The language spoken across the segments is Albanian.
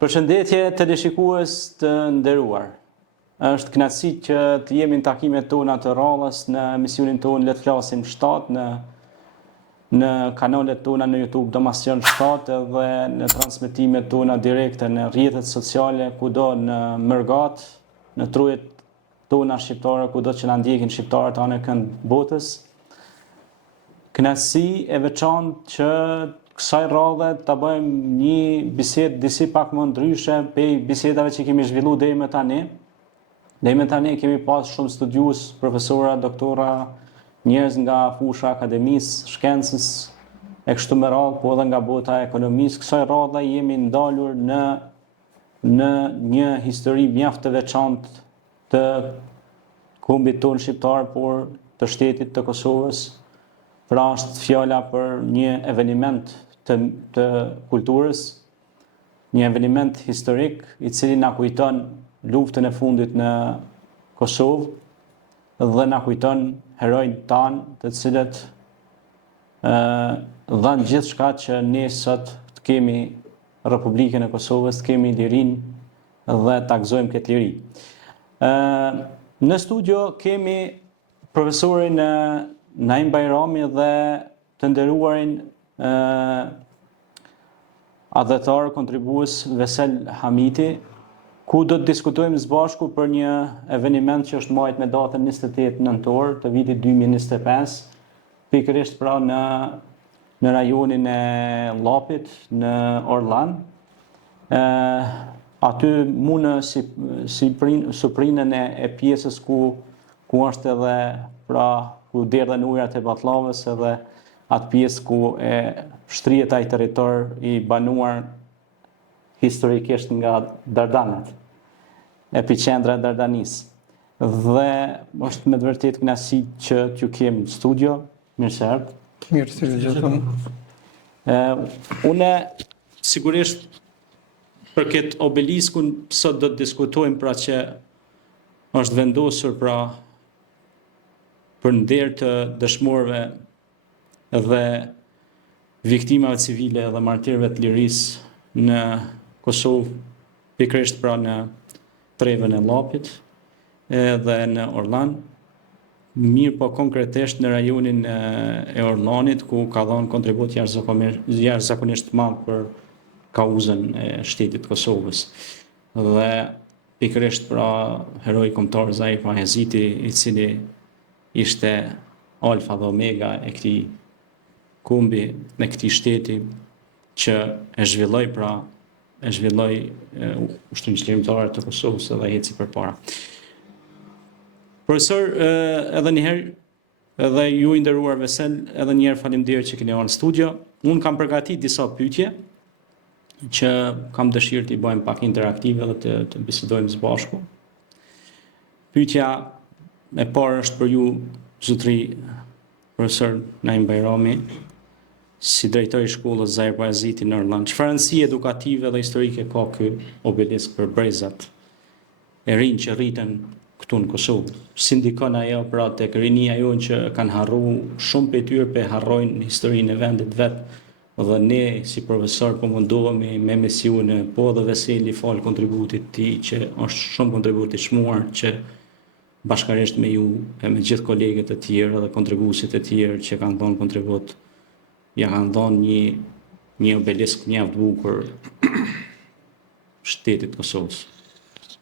Përshëndetje teleshikues të nderuar. Është kënaqësi që të jemi në takimet tona të radhës në emisionin tonë Le të flasim 7 në kanalet tona në YouTube Domasion 7 dhe në transmetimet tona direkte në rrjetet sociale, kudo në Mërgat, në trujet tona shqiptare, kudo që na ndjekin shqiptarët anë kënd botës. Kënaqësi e veçantë që kësaj radhe ta bëjmë një bisedë disi pak më ndryshe pej bisedave që kemi zhvilluar deri më tani. Deri më tani kemi pas shumë studiues, profesora, doktora, njerëz nga fusha akademisë, shkencës, e kështu me radhë, po edhe nga bota e ekonomisë. Kësaj radhe jemi ndalur në një histori mjaft të veçantë të kombit tonë shqiptar, por të shtetit të Kosovës. Pra është fjala për një eveniment të kulturës, një eveniment historik i cili na kujton luftën e fundit në Kosovë dhe na kujton herojnë tanë, të cilët dhanë gjithçka që ne sot të kemi Republikën e Kosovës, të kemi lirinë dhe ta gëzojmë këtë liri. Në studio kemi profesorin Naim Bajrami dhe të nderuarin adhetar kontribues Vesel Hamiti, ku do të diskutojmë së bashku për një eveniment që është marrë me datën 28 nëntor të vitit 2025, pikërisht pra në rajonin e Llapit, në Orlan. Aty mune suprinën e pjesës ku është edhe pra ku derdhen ujrat e Batlllavës, edhe atë pjesë ku e shtrihet ai territor i banuar historikisht nga Dardanët, epicendra e Dardanisë. Dhe është me të vërtetë kënaqësi që t'ju kem në studio. Mirë se erdhët. Mirë se vjen. Unë sigurisht për këtë obeliskun sot do të diskutojmë pra që është vendosur pra për nder të dëshmorëve dhe viktimave civile dhe martirëve të lirisë në Kosovë, pikërisht pra në trevën e Llapit dhe në Orlan, mirë po konkretisht në rajonin e Orlanit, ku ka dhënë kontribut jashtëzakonisht të madh për kauzën e shtetit të Kosovës. Dhe pikërisht pra heroi kombëtar Zahir Paheziti, i cili ishte alfa dhe omega e këtij kumbi në këtij shteti që e zhvilloi ushtrinë çlirimtare të Kosovës dhe eci përpara. Profesor, edhe një herë, edhe ju i nderuar Vesel, edhe një herë faleminderit që keni ardhur në studio. Unë kam përgatitur disa pyetje që kam dëshirë t'i bëjmë pak interaktive dhe të bisedojmë së bashku. Pyetja e parë është për ju, zotëri profesor Naim Bajrami, si drejtori i shkollës Zahir Paheziti në Orlan. Çfarë rëndësie edukative dhe historike ka ky obelisk për brezat e rinj që rriten këtu në Kosovë? Si ndikon ajo pra tek rinia jonë që kanë harruar, shumë prej tyre pe harrojnë historinë e vendit vet, dhe ne si profesor po mundohemi me misionin po dhe Veseli fal kontributit të tij që është shumë kontribut i çmuar që bashkërisht me ju e me gjithë kolegët e tjerë dhe kontribuesit e tjerë që kanë dhënë kontribut, ja kanë dhënë një obelisk mjaft bukur shtetit Kosovës.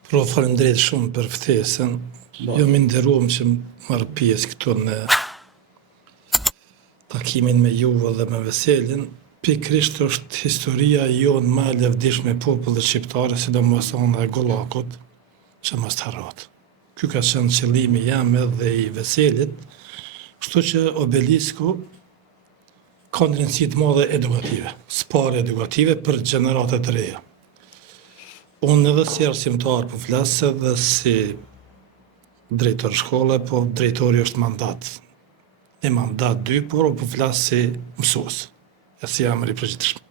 Pro, faleminderit shumë për ftesën. Jo më nderuam që marr pjesë këtu në takimin me juve dhe me Veselin. Pikërisht është historia jonë më e lavdishme e popullit shqiptar, sidomos ona e Gollakut, që mos harrohet. Ky ka qenë qëllimi jam edhe i Veselit, kështu që obelisku ka një rëndësi të madhe edukative, sparë edukative për gjeneratat të reja. Unë edhe si arsimtar po flas edhe si drejtor shkolle, po drejtori është mandat. E mandat 2, por po flas si mësues, e si jam i përgjithshëm.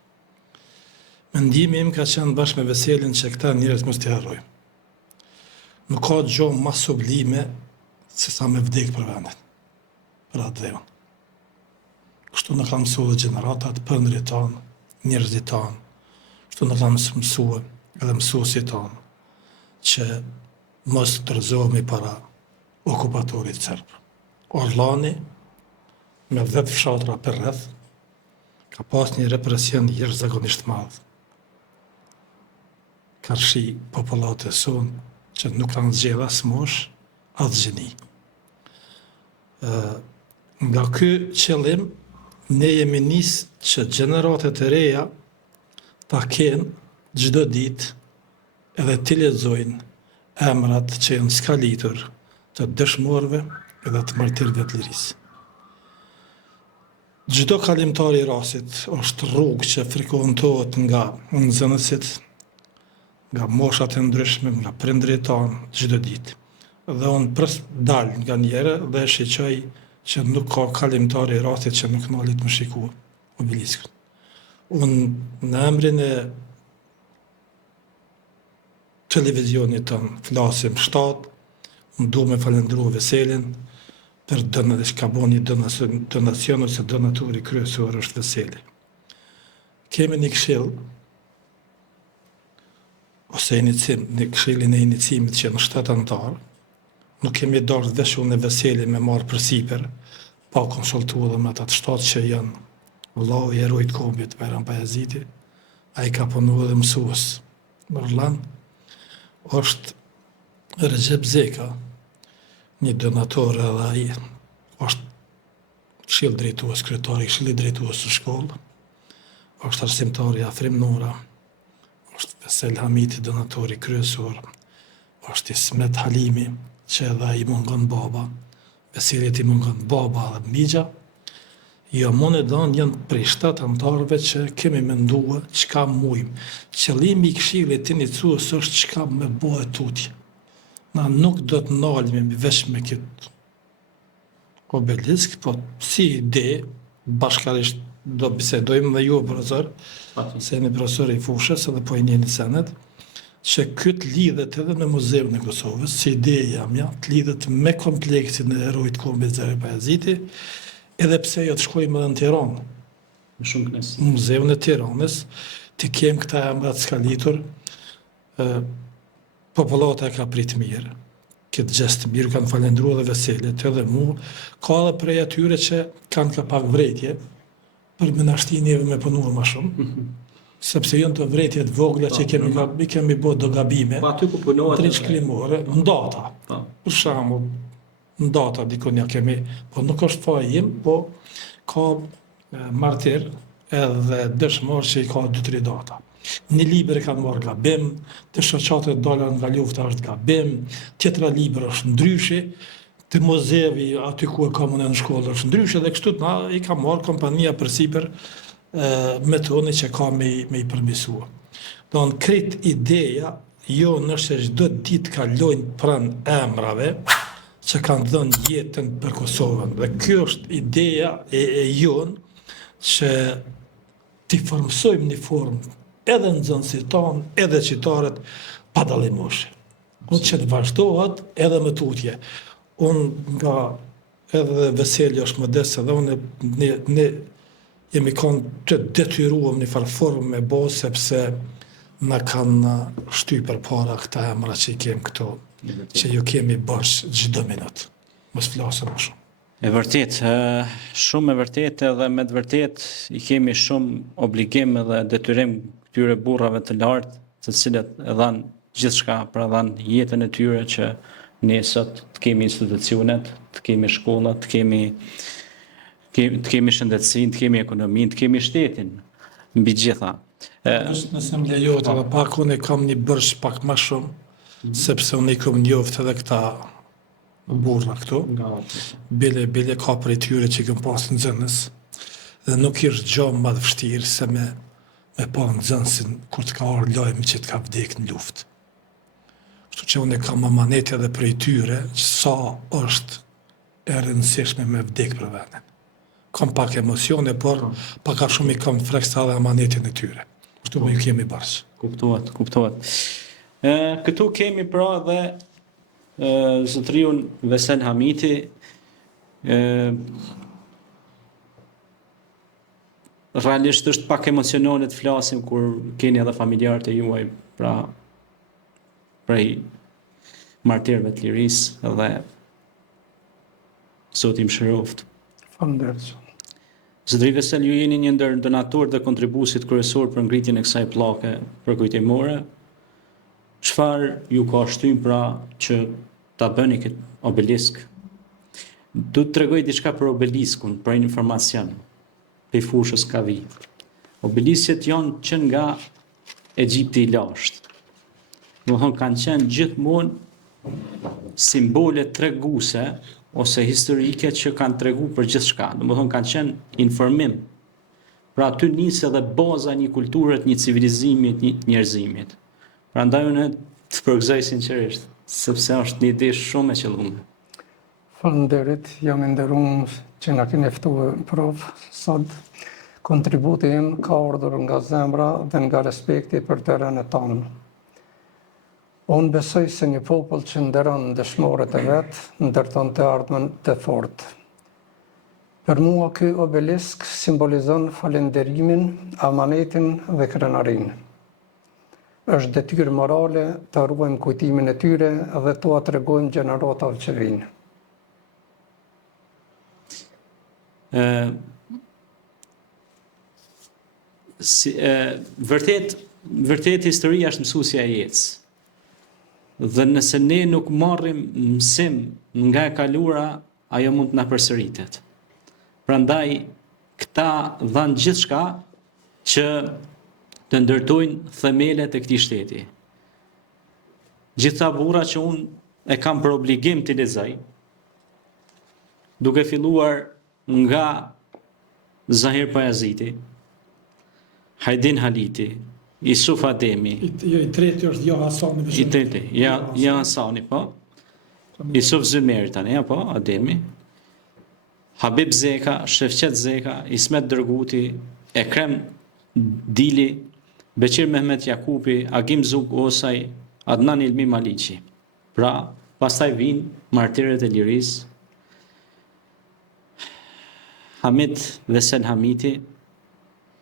Mendimi im ka qenë bashkë me Veselin që këta njerëz mos t'i harrojmë. Nuk ka gjë më sublime se sa me vdek për vendet, për atë dhevën. Kështu në kanë mësua dhe generatat, prindërit tanë, njerëzit tanë, kështu në kanë mësua edhe mësuesit tonë që mos të rëzohemi para okupatorit serb. Orlani, me 10 fshatra për rreth, ka pas një represion jashtëzakonisht madh. Ka rshi popullatës sonë që nuk kanë zgjedhur as mosh, as gjini. Nga ky qëllim, ne jemi nisë që gjeneratet e reja ta kenë çdo ditë edhe t'i lexojnë emrat që janë skalitur të dëshmorëve edhe të martirëve të lirisë. Çdo kalimtar i rastit është rrugë që frekuentohet nga nxënësit, nga moshat e ndryshme, nga prindërit tanë, çdo ditë. Dhe unë dal nga njëre dhe shiqoj që nuk ka kalimtar i rastit që nuk nalit më shiku obeliskun. Unë në emrin e televizionit tonë flasim 7, unë du me falendru Veselin për që ka bo një donacion ose donatori kryesor është Veseli. Kemi një këshill ose një këshillin e inicimit që në 7 anëtar, nuk kemi darë vesh unë e Veseli me marë për siper, pa konsultu edhe me ata të 7 që janë vëllau i herojt kombit Bajram Bayaziti, ai ka punu edhe mësues në Orlan, është Recep Zeka, një donator edhe ai është këshill drejtues, kryetari i këshillit drejtues të shkollë, është arsimtari Afrim Nora, është Vesel Hamiti, donatori kryesor, është Ismet Halimi, që edhe i mungon baba, Veselit i mungon baba dhe migja. Jo, mon e danë janë prej 7 anëtarëve që kemi mendua çka mujmë. Qëllimi i këshillit inicues është çka me bëhet tutje. Na nuk do të nalemi veç me këtë obelisk, po si ide, bashkarisht do bisedojmë dhe ju, profesor, se një profesor i fushës edhe po i njeni senet, që këtë lidhet edhe me Muzeun e Kosovës, si ideja mja, të lidhet me kompleksin e herojt kombit Bajram Bayaziti, edhe pse jo të shkojmë edhe në Tiranë. Shumë kënaqësi. Muzeun e Tiranës, të kemë këta emrat skalitur, popullata e ka prit mirë, këtë gjest mirë kanë falendruar edhe Veselit, edhe mu, ka edhe prej atyre që kanë ka pak vretje, për me nashtinjeve me punua ma shumë, sepse janë të vrejtjet vogla që kemi bërë do gabime, Pa aty ku punohet. triç klimore, në data. Për shembull, në data dikon ja kemi, po nuk është fajim, po ka martir edhe dëshmor që i ka 2-3 data. Një libër e kanë marrë gabim, të shoqatet dalën nga lufta është gabim, tjetra libër është ndryshe, të muzevi aty ku e ka në shkollë është ndryshe dhe kështu na i ka marrë kompania përsipër me toni që ka me i përmisua. Do në kret ideja, jo nështë që çdo ditë kalojnë pranë emrave që kanë dhënë jetën për Kosovën. Dhe kjo është ideja e jonë që t'i formsojmë një formë edhe nxënësit tanë, edhe qytetarët pa dallimoshe. Unë që të vazhdohet edhe me tutje. Unë nga edhe Veseli është modest edhe unë ne jemi kanë të detyruam një farë formë me bo, sepse na kanë shty për para këta emra që i kemë këto, që ju kemi bashkë çdo minutë. Mos flasëm më shumë. E vërtet, shumë e vërtet edhe me të vërtet i kemi shumë obligim edhe detyrim këtyre burrave të lartë, të cilët e dhanë gjithçka, pra dhanë jetën e tyre që ne sot të kemi institucionet, të kemi shkollat, të kemi shëndetësinë, të kemi ekonominë, të kemi shtetin, mbi gjitha. Nëse më lejohet edhe pak, unë kam një bërsh pak më shumë, sepse unë i kam njoft edhe këta burra këtu. Bile ka prej tyre që këm pas nxënës, dhe nuk ishtë gjomë më të vështirë se me pa nxënësin kur të ka arë lajmë që të ka vdek në luftë. Kështu që unë kam amanet edhe prej tyre që sa është e rëndësishme me vdek për vendin. Kam pak emocione, por pak a shumë i kam freksta dhe amanetin e tyre. Kështu me ju kemi bashkë. Kuptohet. Këtu kemi pra dhe zotëriun Vesel Hamiti, realisht është pak emocionale të flasim kur keni edhe familjarët e juaj prej martirëve të lirisë dhe Zoti mëshiroft. Faleminderit. Zotëri Vesel, ju jeni një ndër donatorët dhe kontribuesit kryesor për ngritjen e kësaj pllake përkujtimore. Çfarë ju ka shtym pra që ta bëni këtë obelisk? Du të tregoj diçka për obeliskun, për informacion, për fushës Kavi. Obelisjet janë që nga Egjipti i lashtë. Domethënë kanë qenë gjithmonë simbole treguese ose historike që kanë tregu për gjithçka. Domethënë kanë qenë informim. Pra aty nis edhe baza e një kulture, një civilizimi, një njerëzimit. Prandaj unë të përgëzoj sinqerisht, sepse është një ide shumë e qëlluar. Faleminderit, jam i nderuar që na keni ftuar prof sot. Kontributi im ka ardhur nga zemra dhe nga respekti për terren e tonë. Unë besoj se një popull që nderon dëshmorët e vet, ndërton të ardhmen të fortë. Për mua ky obelisk simbolizon falënderimin, amanetin dhe krenarinë. Është detyrë morale të ruajmë kujtimin e tyre dhe t'ua tregojmë gjeneratave që vijnë. Vërtet historia është mësuesja e jetës. Dhe nëse ne nuk marrim mësim nga e kaluara, ajo mund të na përsëritet. Prandaj këta dhanë gjithçka që të ndërtojnë themelet e këtij shteti. Gjitha burra që unë e kam për obligim të lexoj, duke filluar nga Zahir Pajaziti, Hajdin Haliti, Isuf Ademi. I treti është Jo Hasani. I treti, ja Hasani, po. Isuf Zymeri tani, po, Ademi. Habib Zeka, Shefqet Zeka, Ismet Dërguti, Ekrem Dili, Beqir Mehmet Jakupi, Agim Zug Osaj, Adnan Ilmi Maliqi. Pra, pastaj vinë martirët e lirisë, Hamid Vesel Hamiti,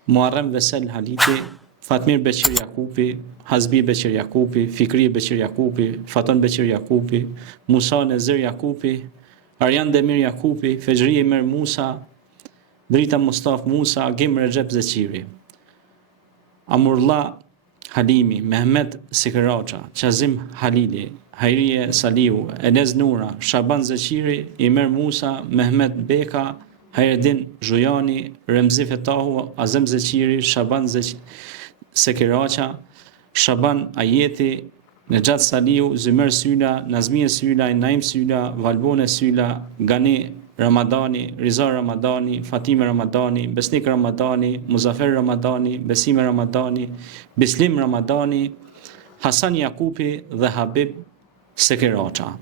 Muharrem Vesel Haliti, Fatmir Beqir Jakupi, Hazbi Beqir Jakupi, Fikri Beqir Jakupi, Faton Beqir Jakupi, Musa Nezir Jakupi, Arjan Demir Jakupi, Fexhri Emer Musa, Drita Mustaf Musa, Agim Recep Zeqiri, Amurlla Halimi, Mehmet Sikeraqa, Qazim Halili, Hajrije Saliu, Enez Nura, Shaban Zeqiri, Emer Musa, Mehmet Beka, Hajredin Zhujani, Remzi Fetahu, Azem Zeqiri, Shaban Sekeraqa, Shaban Ajeti, Nejat Saliu, Zymer Syla, Nazmije Syla, Naim Syla, Valbone Syla, Gani Ramadani, Rizar Ramadani, Fatime Ramadani, Besnik Ramadani, Muzafer Ramadani, Besime Ramadani, Bislim Ramadani, Hasan Jakupi dhe Habib Sekeraqa.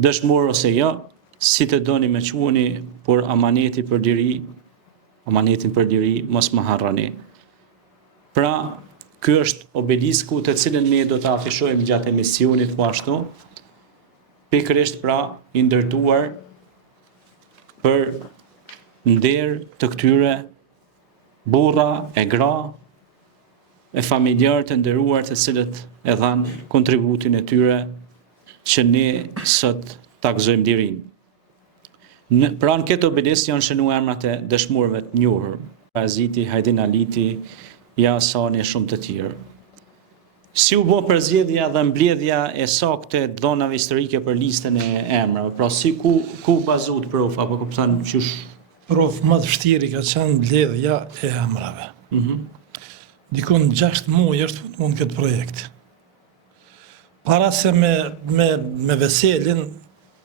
Dëshmor ose jo, si të doni me quani, por amanetin për diri, mos më harroni. Pra, ky është obelisku të cilën ne do të afishojmë gjatë emisionit po ashtu, pikërisht pra i ndërtuar për nder të këtyre burra e gra e familjarë të nderuar të cilët e dhanë kontributin e tyre që ne sot ta gëzojmë dirin. Pra në këtë obelisk janë shënuar emrat e dëshmorëve të njohur, Pajaziti, Hajdin Aliti, Ja Hasani e shumë të tjerë. Si u bë përzgjedhja dhe mbledhja e saktë të dhënave historike për listën e emrave? Pra si ku bazohet prof apo kupton qysh? Prof, më të vështirë ka qenë mbledhja e emrave. Dikon 6 muaj është mund këtë projekt. Para se me Veselin,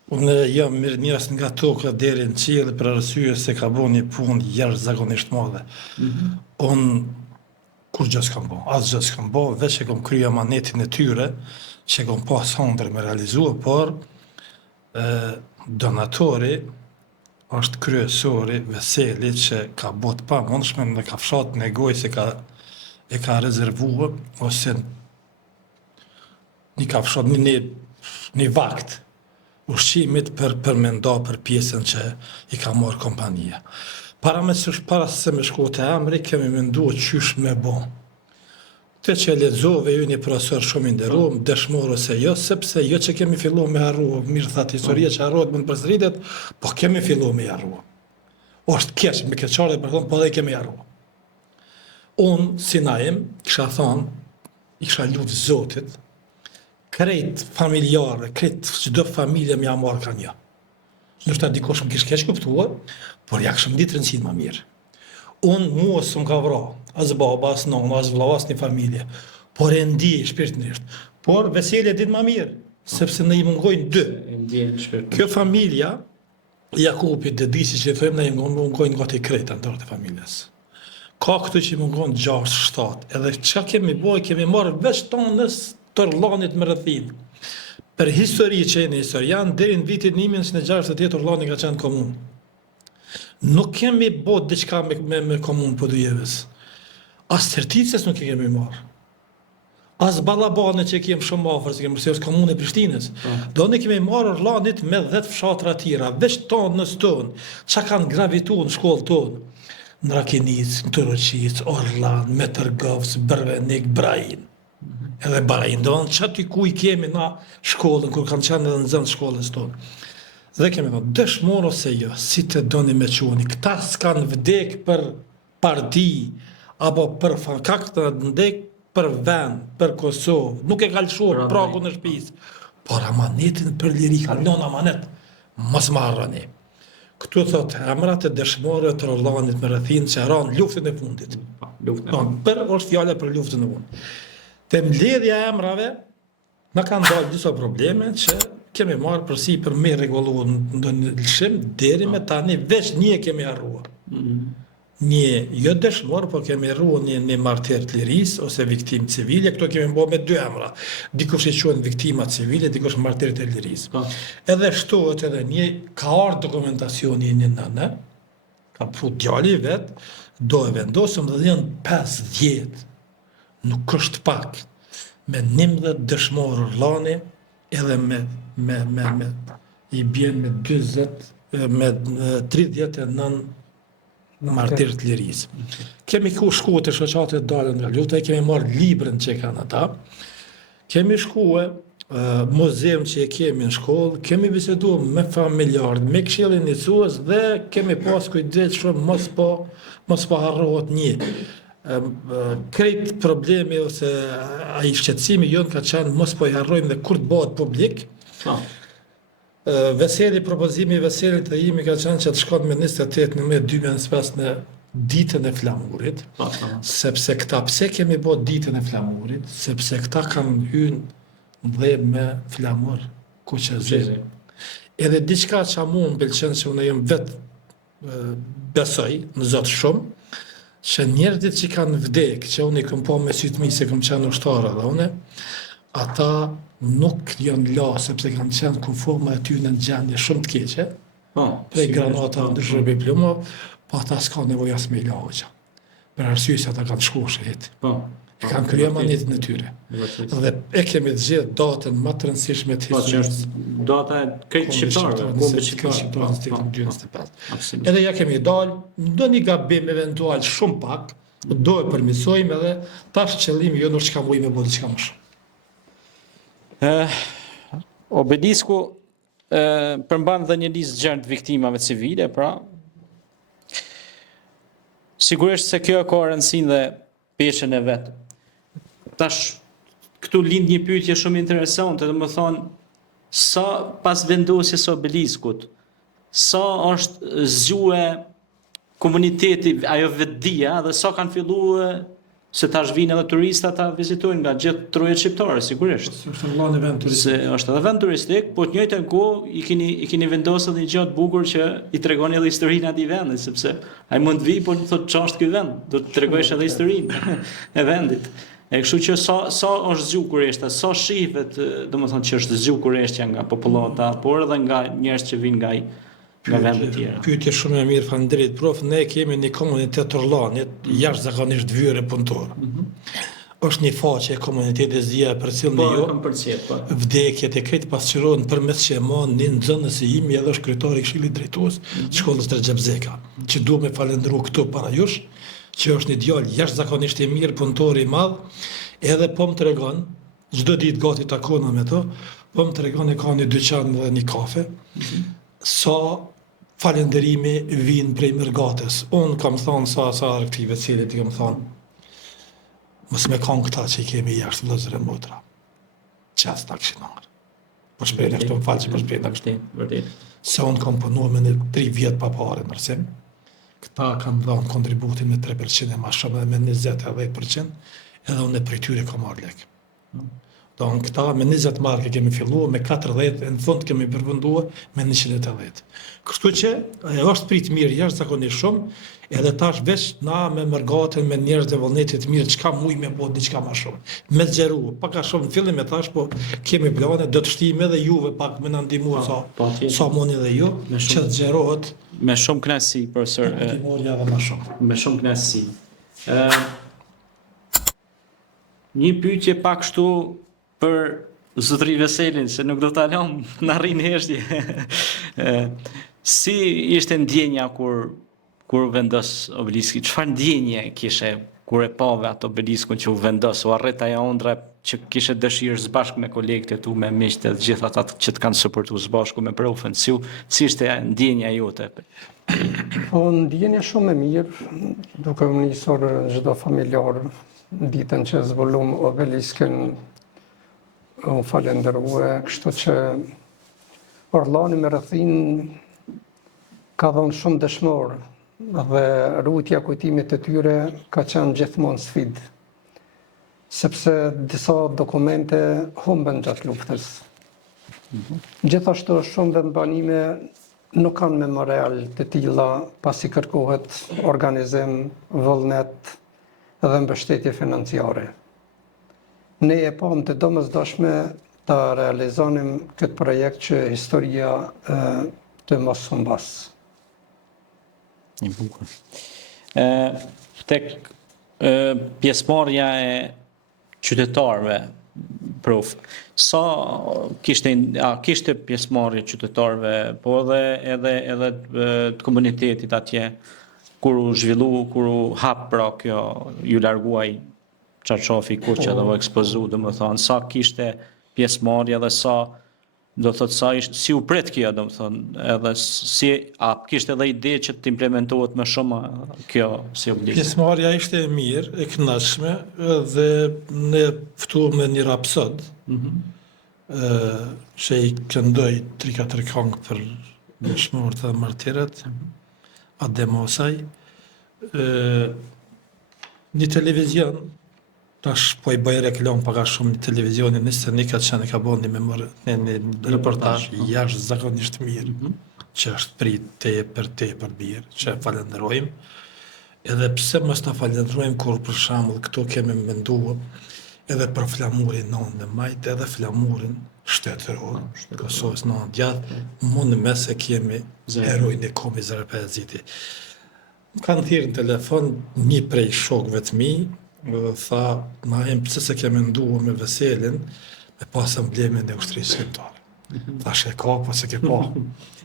unë jam mirënjohës nga toka deri në qiell për arsye se ka bën një punë jashtëzakonisht madhe. Unë kur gjë s'kam bo, asë gjë s'kam bo, veç e kom kryo amanetin e tyre, që kom pas hëndër me realizua, por donatori është kryesori Veseli që ka bot pa mundshme dhe ka fshat në gojë se e ka rezervua, ose një ka fshat një vakt ushqimit për me nda për pjesën që i ka marrë kompania. Para se me shku të emri, kemi menduar qysh me bo. Te që lexove ju një profesor shumë i nderuar, dëshmor ose jo, sepse jo që kemi filluar me harru, mirë thatë historia që harrohet mund përsëritet, po kemi filluar me harru. Është keq me keqare për thonë, po dhe kemi harru. Unë, si naim, kisha thonë, i kisha lutë Zotit, krejt familjare, krejt çdo familje më ja marrë ka një. Nështë dikosh më kishë keq kuptuar, por ja këshëm ditë rëndësit më mirë. Unë mua së më ka vra, as baba, as nona, as vlla, as një familje, por e ndi shpirtërisht. Por veselje ditë më mirë, sepse ne i mungojnë dy. Kjo familja, Jakupit, Dedisi që i thojmë, ne i mungojnë gati krejt antarët e familjes. Ka këtu që i mungojnë 6-7, edhe që kemi boj, kemi marrë veç tonës të rlanit më rëthin. Për histori që e në historian, deri në vitin 1968 Orllani ka qenë komunë. Nuk kemi bot diçka me komunë për dujevës. As tërticës nuk kemi marrë. As Ballabane që kemë shumë afër, se kemi përsëris komunë e Prishtinës. Do ne kemi marrë Orllanit me 10 fshatra tjera, veç tonës tonë, që kanë gravituar në shkollë tonë. Në Rakenic, në Toroqic, Orllan, Metërgovës, Bërvenik, Brajin. Edhe Brajin, do në që aty ku i kemi na shkollën, kur kanë qenë edhe në zënë shkollës tonë. Dhe kemi thonë, dëshmor ose jo, si të doni me quni, këta s'kanë vdek për parti, apo për ka këtë vdek për vend, për Kosovë, nuk e kalëshuar pragu në shtëpisë, por amanetin për liri, kalon amanet, mos marrani. Këtu thot, emrat e dëshmorëve të Orllanit me rrethin që ranë luftën e fundit. Për është fjala për luftën e fundit. Te mbledhja e emrave, na kanë dalë disa probleme që kemi marrë përsi për me regullu në një lëshim, deri me tani, veç një kemi harruar. Një, jo dëshmor, po kemi harruar një martir të liris, ose viktim civile, këto kemi bo me 2 emra. Dikush i quen viktima civile, dikush martir të liris. Edhe shtohet edhe një, ka ardhur dokumentacioni një nënë, ka pru djali vet, do e vendosëm dhe janë 50, nuk është pak, me 11 dëshmor Orllani, edhe i bjen me 20, me 39 martir të liris. Kemi shku të shoqatet dalën nga lufta, kemi marrë librën që kanë ata, kemi shkuë muzeum që e kemi në shkollë, kemi biseduar me familjarët, me këshillin njësues dhe kemi pas kujdes shumë mos po harrohet një. Krejt problemi ose ai shqetësimi jonë ka qenë mos po i harrojmë dhe kur të bëhet publik. Veseli, propozimi i veselit të imi ka qenë që të shkon me 28/11/2025 në ditën e flamurit, sepse këta, pse kemi bërë ditën e flamurit, sepse këta kanë hyrë dhe me flamur Kuqezin. Edhe diçka që mu më pëlqen që unë jem vetë besoj në Zot shumë, që njerëzit që kanë vdek, që unë i këm po me sytë mi se këm qenë ushtarë dhe une, ata nuk janë la, sepse kanë qenë konforma e ty në gjendje shumë të keqe, prej granata në dëshrëbe plumo, po ata s'ka nevoj as me i la hoqa. Për arsye se ata kanë shku shëhet. E kanë kryer manetin e tyre. Dhe e kemi të gjithë datën më të rëndësishme të historisë. Data e krejt shqiptarëve, kombit shqiptarëve. Edhe ja kemi dalë, do një gabim eventual shumë pak, do e përmisojmë edhe tash qëllimi jo nuk çka mujë me bëjë çka më shumë. Obelisku përmban dhe një listë gjerë të viktimave civile, pra sigurisht se kjo ka rëndësinë dhe peshën e vetë. Tash, këtu lind një pyetje shumë interesante, dhe më thonë, sa pas vendosjes së obeliskut, sa është zgjue komuniteti, ajo vetdia, dhe sa kanë filluar, se tash vinë edhe turistat ta vizitojnë nga gjithë trojet shqiptare, sigurisht. Është vend vend turistik. Se është edhe vend turistik, po të njëjtën kohë i keni vendosur një gjë të bukur që i tregoni edhe historinë atij vendi, sepse ai mund të vi, po thotë ç'është ky vend, do të tregojsh edhe historinë e vendit. E kështu që sa është zgju Kureshta, sa shihet, domethënë që është zgju Kureshtja nga popullata, por edhe nga njerëz që vinë nga vende të tjera. Pyetje shumë e mirë, faleminderit prof. Ne kemi një komunitet Orllanit jashtëzakonisht vyre punëtor. është një faqe e komunitetit zia për cilën Po, jo, kam përcjell, po. vdekjet e këtë pasqyrohen përmes që e mon një nxënës i imi edhe është kryetari i Këshillit Drejtues të shkollës Recep Zeka, që duhet me falendëru këtu para jush, që është një djalë jashtëzakonisht i mirë, punëtor i madh, edhe po më tregon, çdo ditë gati takona me to, po më tregon e ka një dyqan dhe një kafe, sa falëndërimi vinë prej mërgatës. Unë kam thonë sa aktive cilit i kam thonë, mos me kanë këta që i kemi jashtë vëllezër e motra. Qas ta këshin arë. Po shpejnë e këtu më falë që po shpejnë ta këshin. Vërtet. Se unë kam punuar me në 3 vjetë pa pare në rësim. Këta kam dhënë kontributin me 3% e ma shumë edhe me 20 e 10%, edhe unë e prej tyre kam marrë lek. Do në këta me 20 marke kemi filluar, me 40, në fund kemi përfunduar me 180. Kështu që ajo është prit mirë jashtëzakonisht shumë, edhe tash veç na me mërgatën, me njerëz të vullnetit mirë, çka muj me bot diçka më shumë. Me zgjeru, pak a shumë në fillim e tash, po kemi plane, do të shtijmë edhe juve pak me na ndihmu sa moni dhe ju, që të zgjerohet. Me shumë kënaqësi, profesor. Ndihmorja edhe më shumë. Me shumë kënaqësi. Një pyetje pak kështu për zotëri Veselin, se nuk do ta lëm në rrinë heshtje. Si ishte ndjenja kur vendos obeliski? Çfarë ndjenje kishe kur e pave atë obeliskun që u vendos? U arrit ajo ëndra që kishe dëshirë së bashku me kolegët e tu, me miqtë e gjithë ata që të kanë suportuar së bashku me profën. Si ishte ndjenja jote? Po, ndjenja shumë e mirë, duke u nisur çdo familjar ditën që zbulum obeliskën, u falenderue, kështu që Orllani me rrethin ka dhënë shumë dëshmor dhe rrugëtja kujtimit të tyre ka qenë gjithmonë sfidë, sepse disa dokumente humben gjatë luftës. Gjithashtu shumë vendbanime nuk kanë memorial të tilla pasi kërkohet organizim, vullnet dhe mbështetje financiare. Ne e pam të domosdoshme ta realizonim këtë projekt që historia të mos humbas. Një bukur. Tek pjesëmarrja e qytetarëve, prof, sa kishte pjesëmarrje qytetarëve, po edhe të komunitetit atje, kur u zhvillu, kur u hap pra kjo, ju larguaj çarçafi Kuqja dhe u ekspozu, domethënë, sa kishte pjesëmarrje dhe sa, do thot sa si u pret kjo, domethënë, edhe si kishte edhe ide që të implementohet më shumë kjo si obligim. Pjesëmarrja ishte e mirë, e kënaqshme, dhe ne ftuam një rapsod, që i këndoi 3-4 këngë për dëshmorët dhe martirët, Ademosaj, një televizion, tash po i bëj reklam paka shumë një televizioni nëse një ka qenë ka bënë një reportazh jashtëzakonisht mirë, që është prit tepër mirë, që falenderojmë. Edhe pse mos ta falenderojmë kur për shembull këtu kemi menduar edhe për flamurin 9 majt, edhe flamurin shtetëror, Kosovës 9 gjatë, mund me se kemi herojnë e komi Zërpeziti. Më kanë thirrë në telefon një prej shokëve të mi, dhe tha, na pse se kemi nduar me Veselin, me pas emblemin e ushtrisë shqiptare. Thash e ka, po se ke pa.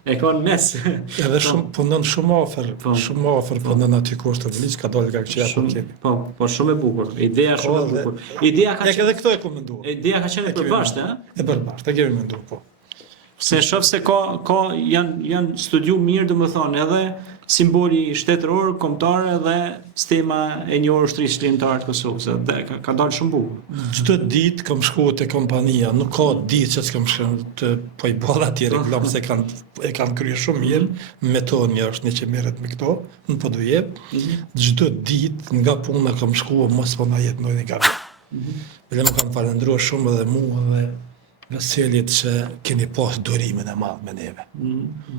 E ka në mes. Edhe punon shumë afër punon aty kur të vliç, ka dalë nga këqia po kemi. Po shumë e bukur. Ideja shumë e bukur. Ideja ka edhe këto e ku menduar. Ideja ka qenë e përbashkët, ëh? E përbashkët, e kemi menduar po. Se shoh se janë studiu mirë, domethënë, edhe simboli shtetëror, kombëtar dhe stema e një ushtrisë shtetërore të Kosovës. Dhe ka dalë shumë bukur. Çdo ditë kam shkuar te kompania, nuk ka ditë që s'kam shkuar të po i bëra atje reklam se kanë kryer shumë mirë, me tonë është një që merret me këto, nuk po do jep. Çdo ditë nga puna kam shkuar mos po na jep ndonjë gabim. Dhe më kanë falendruar shumë edhe mua dhe Veselit që keni pas durimin e madh me neve.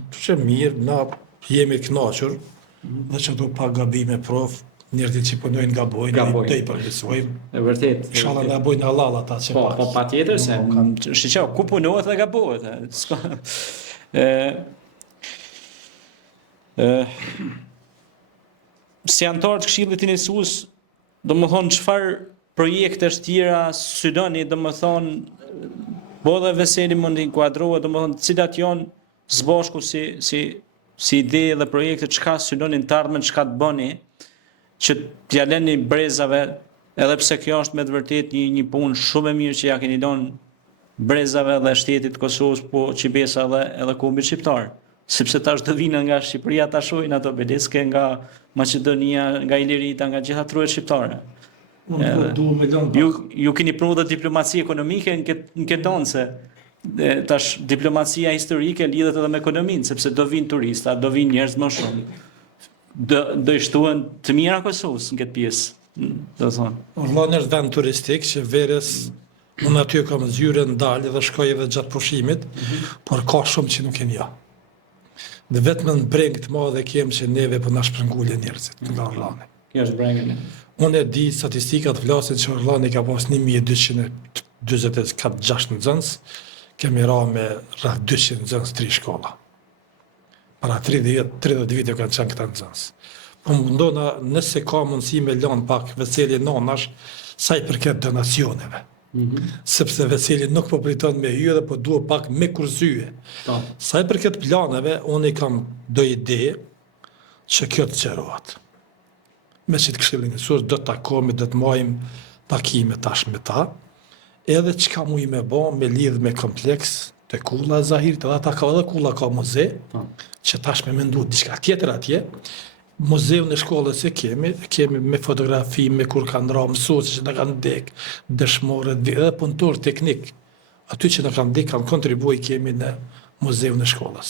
Që mirë, na jemi kënaqur, dhe që do pa gabime prof, njerëzit që punojnë gabojnë, dhe i përgjithsojmë. E vërtet. Inshallah gabojnë halal ata që pas. Po patjetër se shiqo, ku punohet dhe gabohet. Si antar të Këshillit Injeksues, domethënë çfarë projekte tjera synoni, domethënë, po dhe Veseli mund të inkuadrohet, domethënë, cilat janë zbashku si ide dhe projekte, çka synonin të ardhmen, çka të bëni, që t'ja lëni brezave, edhe pse kjo është me të vërtet një punë shumë e mirë që ja keni lënë brezave dhe shtetit Kosovës, po Qibesa edhe kombit shqiptar. Sepse tash do vinë nga Shqipëria ta shohin ato beleske, nga Maqedonia, nga Ilirita, nga gjitha truhet shqiptare. Ju keni pru dhe diplomaci ekonomike në këtë tonë, se tash diplomacia historike lidhet edhe me ekonominë, sepse do vinë turista, do vinë njerëz më shumë. Do i shtuhen të mira Kosovës në këtë pjesë, do thonë. Orllani është vend turistik që verës unë aty kam zyre ndalë dhe shkoj edhe gjatë pushimit, por ka shumë që nuk e nja. Dhe vetëm në brengë të madhe kemë që neve për na shprëngullje njerëzit nga Orllani. Kjo është brengën. Unë e di statistikat vlasin që Orllani ka pas 1226 nxënës, kemi ra me rreth 200 nxënës 3 shkolla. Para 30 vite kanë qenë këta nxënës. Po mundona nëse ka mundësi me lanë pak Veseli nanash sa i përket donacioneve. Sepse Veseli nuk po priton me hyje dhe po duhet pak me kursyje. Sa i përket planeve, unë i kam do ide që kjo të qerohet. Me që të këshillin njësur, do të takomi, do të majmë takime tash me ta, edhe që ka mu i me bo, me lidh me kompleks të kulla Zahirit, edhe ata ka edhe kulla ka muze, që tash me mendu diçka tjetër atje. Muzeun e shkollës e kemi me fotografi, me kur kanë ra mësues që në kanë dek, dëshmorët, edhe punëtor teknik. Aty që në kanë dek, kanë kontribuaj kemi në muzeun e shkollës.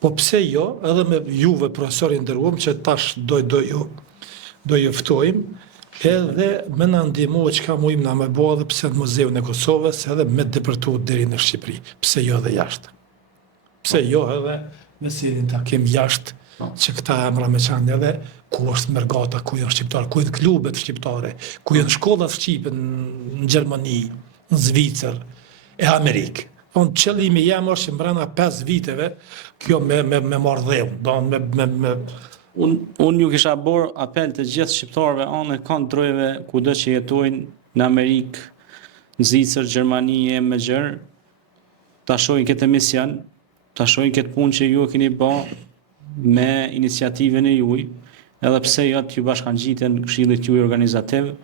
Po pse jo, edhe me juve profesori ndërruam që tash do ju ftojmë, edhe me në ndihmu që ka mujmë na me bo edhe pse në muzeun e Kosovës, edhe me depërtu deri në Shqipëri. Pse jo edhe jashtë. Pse jo edhe Veselin ta kem jashtë, që këta emra me qanë edhe ku është Mergata, ku janë shqiptarë, ku janë klubet shqiptare, ku janë shkollat shqipe në Gjermani, në Zvicër, e Amerikë. Qëllimi jam është që mbrana 5 viteve, kjo me marrë dheu. Unë ju kisha borë apel të gjithë shqiptarëve anë e kontrojeve kudo që jetojnë në Amerikë, në Zvicër, Gjermani, e me gjërë, ta shohin këtë emision, ta shohin këtë punë që ju e keni ba, me iniciativën e juj, edhe pse jo t'ju bashkangjiten këshillit juj organizativ,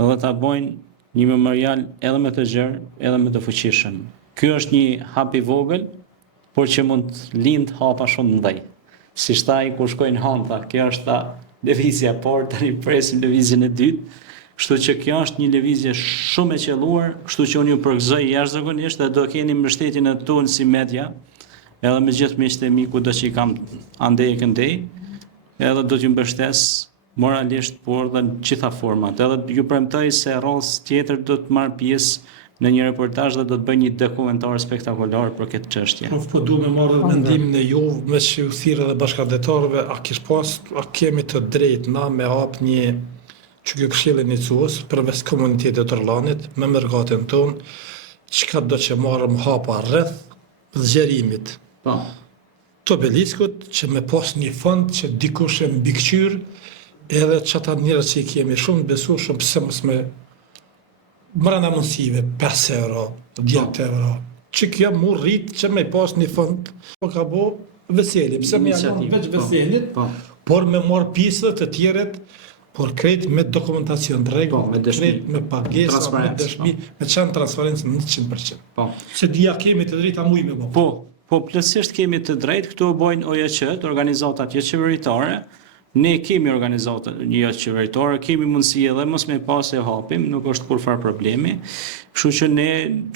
edhe ta bojnë një memorial edhe me të gjerë, edhe me të fuqishëm. Ky është një hap i vogël, por që mund të lind hapa shumë ndaj. Si shtaj kur shkojnë hanta, kjo është ta lëvizja por, tani presim lëvizjen e dytë, kështu që kjo është një lëvizje shumë e qelluar, kështu që unë ju përgëzoj jashtëzakonisht dhe do keni mbështetjen e tonë si media, edhe me gjithë miqtë e mi kudo që i kam andej e këndej, edhe do t'ju mbështes moralisht, por dhe në gjitha format. Edhe ju premtoj se rrallës tjetër do të marrë pjesë në një reportazh dhe do të bëj një dokumentar spektakolar për këtë çështje. Po du me marrë mendimin e juve, me që u thirrë edhe bashkëdhetarëve, a kemi të drejtë na me hap një që kjo këshillë iniciues përmes komunitetit të Orllanit, me Mergatën tonë, çka do që marrëm hapa rreth zgjerimit të obeliskut, që me pas një fond që dikush e mbikëqyr, edhe që ata njerëz që i kemi shumë besueshëm, pse mos me mbrana mundësive 5 euro, 10 euro, që kjo mu rrit që me pas një fond, po ka bo Veseli, pse me janë veç Veselit, por me marr pjesë të tjeret, por krejt me dokumentacion të rregull, krejt me pagesa, me dëshmi, me qanë transparencë në 100%. Se dhja kemi të drejta muj me bo. Po plotësisht kemi të drejtë, këtu bojnë OJQ, organizatat jo qeveritare, ne kemi organizatat jo qeveritare, kemi mundësi edhe mos me pas e hapim, nuk është kurfar problemi, kështu që ne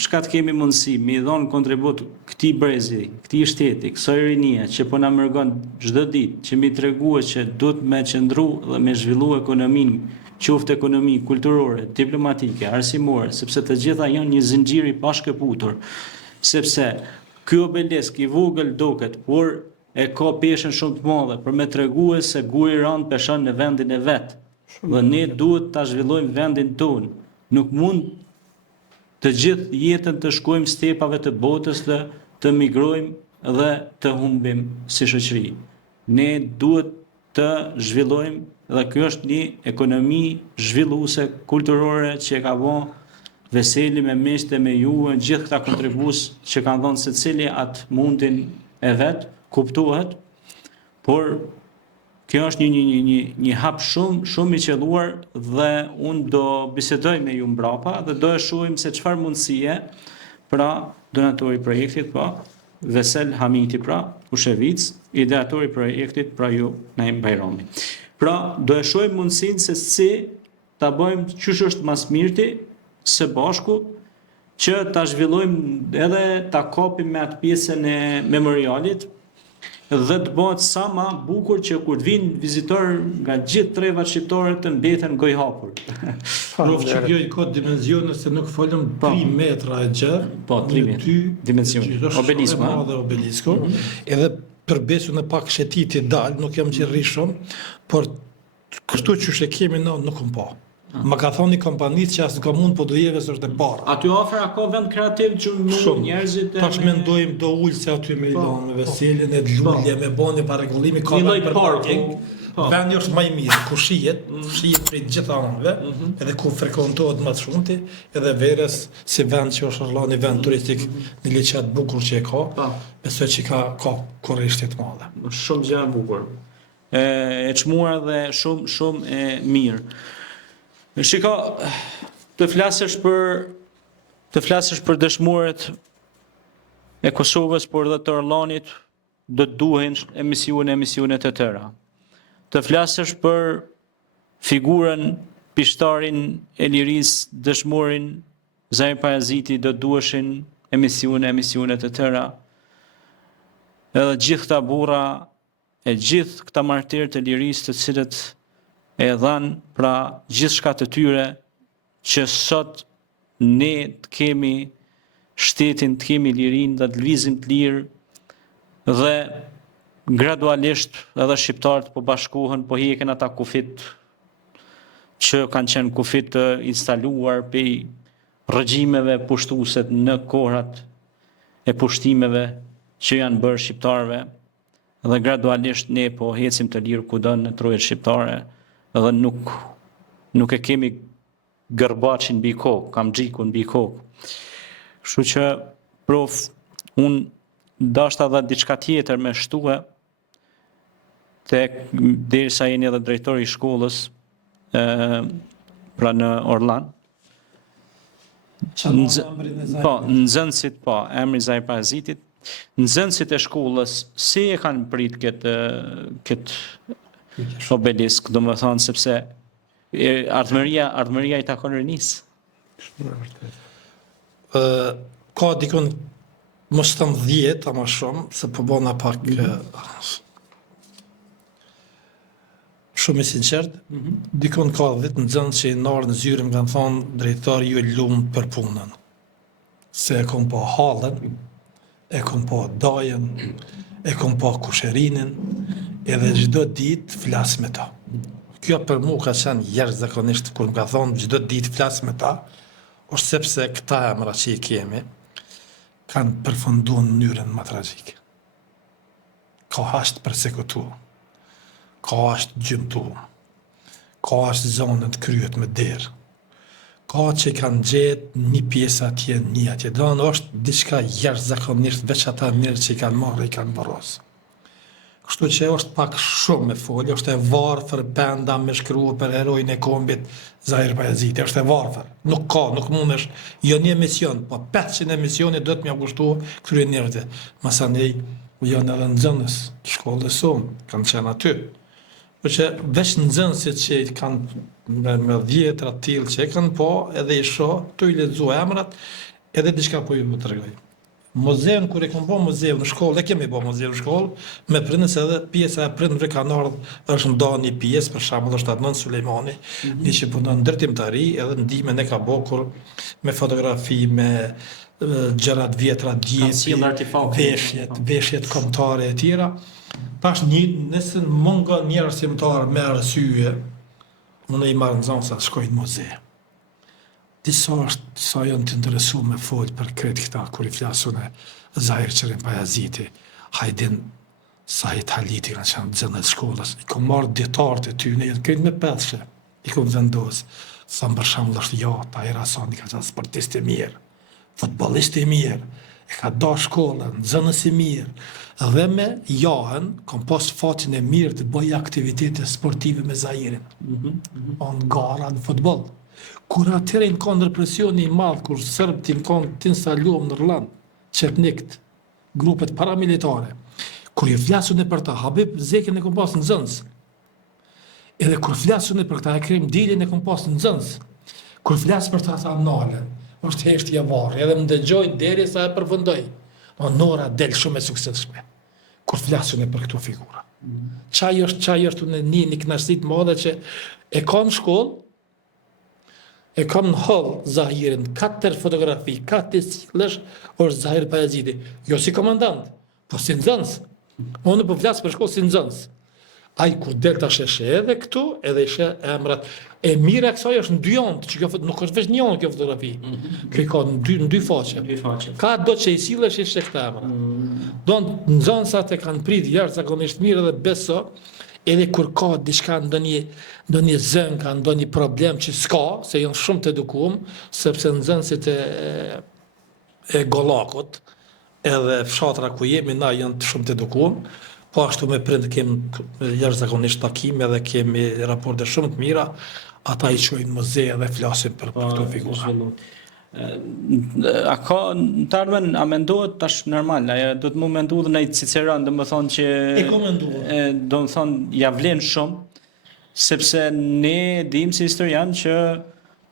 shkat kemi mundësi me i dhonë kontribut këtij brezi, këtij shteti, kësaj rinie që po na mërgon çdo ditë, që mi treguar që duhet me qëndru dhe me zhvillu ekonominë, qoftë ekonomi kulturore, diplomatike, arsimore, sepse të gjitha janë një zinxhir i pashkëputur, sepse ky obelisk i vogël duket, por e ka peshën shumë të madhe për me treguar se guri rand peshon në vendin e vet. Dhe ne duhet ta zhvillojmë vendin tonë. Nuk mund të gjithë jetën të shkojmë stepave të botës dhe të migrojmë dhe të humbim si shoqëri. Ne duhet të zhvillojmë dhe kjo është një ekonomi zhvilluese kulturore që e ka bën Veseli me miqtë me ju, gjithë këta kontribues që kanë dhënë secili atë mundin e vet, kuptohet, por kjo është një hap shumë i qelluar dhe unë do bisedoj me ju mbrapa dhe do e shohim se çfarë mundësie pra donatori i projektit, pra Vesel Hamiti, pra Ushevic, ideatori i projektit, pra ju Naim Bajrami. Pra do e shohim mundësinë se si ta bëjmë çysh është mas mirti së bashku që ta zhvillojmë edhe ta kopim me atë pjesën e memorialit dhe të bëhet sa më bukur që kur të vinë vizitor nga gjithë trevat shqiptare të mbeten gojë hapur. Prof që kjo i ka dimensione se nuk folëm 3 metra e gjerë, po 3 metra dimensione. Obelisku, obelisku. Edhe përbesu në pak shetiti dal, nuk jam gjithë shumë, por kështu që e kemi në nuk më pa. Më ka thonë një kompanit që asë ka mund po do jeve së është e para. Aty afër ka vend kreativ që njerëzit... Tash mendojmë do ullë se aty me ilonë, me Veselin, e dlullje, me boni pa regullimi, ka vend për parking. Vendi është maj mirë, ku shijet prej gjitha anëve, edhe ku frekontohet më të shumti, edhe verës si vend që është rëlla një vend turistik një liqet bukur që e ka, besoj që ka korrishtit madhe. Shumë gjë e bukur. E çmuar dhe shumë e mirë. Shiko, të flasësh për dëshmuret e Kosovës, por dhe të Orlanit, do të duhen emisionet e tëra. Të flasësh për figurën, pishtarin e lirisë, dëshmurin Zahir Pajaziti, do të duheshin emisionet e tëra. Edhe gjithë këta burra, e gjithë këta martirë të lirisë të cilët e dhanë pra gjithë shka të tyre që sot ne të kemi shtetin, të kemi lirin dhe të lvizim të lirë dhe gradualisht edhe shqiptarët po bashkohen, po hiqen ata kufit që kanë qenë kufit të instaluar pej regjimeve pushtuese në kohrat e pushtimeve që janë bërë shqiptarëve dhe gradualisht ne po hecim të lirë kudo në trojet shqiptare dhe nuk e kemi gërbaqin mbi kokë, kam xhikun mbi kokë. Kështu që prof, unë dashta dhe diçka tjetër me shtue, derisa jeni edhe drejtori i shkollës, pra në Orlan. Nxënësit, emri Zahir Pajazitit, nxënësit e shkollës, si e kanë prit këtë obelisk, do më thonë, sepse ardhmëria i takon rinisë. Ka dikon më 17, ama shumë, se po bona pak shumë i sinqert, dikon ka 10 nxënës që i narë në zyrim kanë thonë drejtari ju e lumë për punën. Se e kom pa halën, e kom pa dajen, e kom pa kusherinin, edhe çdo ditë flas me ta. Kjo për mua ka qenë jashtëzakonisht kur më ka thonë çdo ditë flas me ta, është sepse këta emra që i kemi kanë përfunduar në mënyrën më tragjike. Ka është përsekutuar, ka është gjymtuar, ka është zonët kryet me derë, ka që kanë gjetë një pjesë atje, një atje. Do në është diçka jashtëzakonisht veç ata njerëz që i kanë marrë i kanë varrosur. Kështu që është pak shumë me folë, është e varfër benda me shkruar për herojin e kombit Zahir Pajaziti, është e varfër. Nuk mundesh, jo një emision, po 500 emisione do të mja kushtu këtyre njerëzve. Masanej, janë edhe nxënës të shkollës sonë, kanë qenë aty. Por që veç nxënësit që kanë me 10 tillë që e kanë po, edhe i shoh, tu i lexo emrat, edhe diçka po ju më tregoj. Muzeun, kur e kom bo muzeu në shkollë, e kemi bo muzeu në shkollë, me prindës edhe pjesa e prindëve kanë ardhur, është nda një pjesë, për shembull është Adnan Sulejmani, një që punon ndërtimtari, edhe ndihmën e ka bo kur me fotografi, me gjërat vjetra, djeti, veshjet kombëtare e tjera. Tash nëse mungo një arsimtar me arsye, unë i marr nxënësa të shkojnë në muze. Disa janë të interesu me folë për kretë këta, kur i flasun e Zahir Qerim Pajaziti, Hajdin Sa Italiti kanë qenë dzënët shkollës, i kom marrë djetarët e ty, ne jetë këtë me pethshe, i kom vendosë. Thëmë për shembull është Jata, Erasani ka qenë sportist i mirë, futbollist i mirë, e ka da shkollën, nxënës i mirë, dhe me jahën, kom pas fatin e mirë të bëj aktivitete sportive me Zairin. On gara në futboll. Kur atëre në kanë represioni i madh, kur Serb ti në kanë të instaluam në Irland, Çetnikt, grupet paramilitare, kur i flasun e për ta, Habib Zekin e kom pas në nxënës. Edhe kur flasun e për këta, e krim dilin e kom pas në nxënës. Kur flas për ta tha Nale, është heshtje varri, edhe më dëgjoj deri sa e përfundoj. Nora del shumë e suksesshme. Kur flasun e për këto figura. Çaj është unë një kënaqësi të madhe që e ka në shkollë, e kam në hall Zahirin, 4 fotografi, 4 sillesh, është Zahir Pajazidi. Jo si komandant, po si nxënës. Unë po flas për shkollë si nxënës. Ai kur del ta sheshe edhe këtu, edhe ishe emrat. E mira e kësaj është në dy anë, që kjo nuk është vetëm një anë kjo fotografi. Kjo ka në dy faqe. Ka do që i sillesh ishte këta emra. Do nxënësat e kanë prit jashtëzakonisht mirë dhe beso, edhe kur ka diçka ndonjë zënka, ndonjë problem që s'ka, se janë shumë të edukuar, sepse nxënësit e Gollakut, edhe fshatra ku jemi na janë shumë të edukuar. Po ashtu me prind kemi jashtëzakonisht takime dhe kemi raporte shumë të mira, ata i çojnë muze dhe flasin për këto figura. A ka në të ardhmen, a mendohet tash normal, a do të më mendu dhe në i Ciceron, do më thonë që E ko menduar. do më thonë ja vlen shumë, sepse ne dim si historian që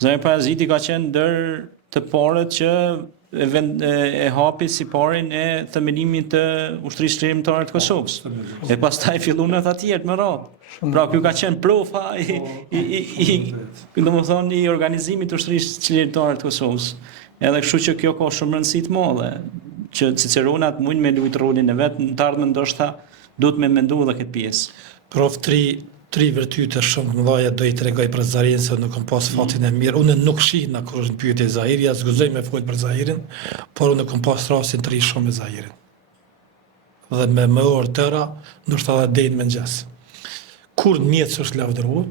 Zahir Pajaziti ka qenë ndër të parët që e hapi si parin e themelimit të ushtrisë çlirimtare të Kosovës. E pastaj fillun edhe të tjerë me radhë. Pra ky ka qenë profa domethënë i organizimit të ushtrisë çlirimtare të Kosovës. Edhe kështu që kjo ka shumë rëndësi të madhe, që Ciceronat mund me luajt rolin e vet, në të ardhmen ndoshta duhet me mendu edhe këtë pjesë. Prof, tri vërtyte shumë të mëdha do i tregoj për Zahirin, se nuk kam pas fatin e mirë. Unë nuk shihna kur është në pyetje Zahiri, ja zguzoj me fol për Zahirin, por unë kam pas rastin të ri shumë me Zahirin. Dhe me më orë tëra, ndoshta edhe deri në mëngjes. Kur njëtë është lavdëruar,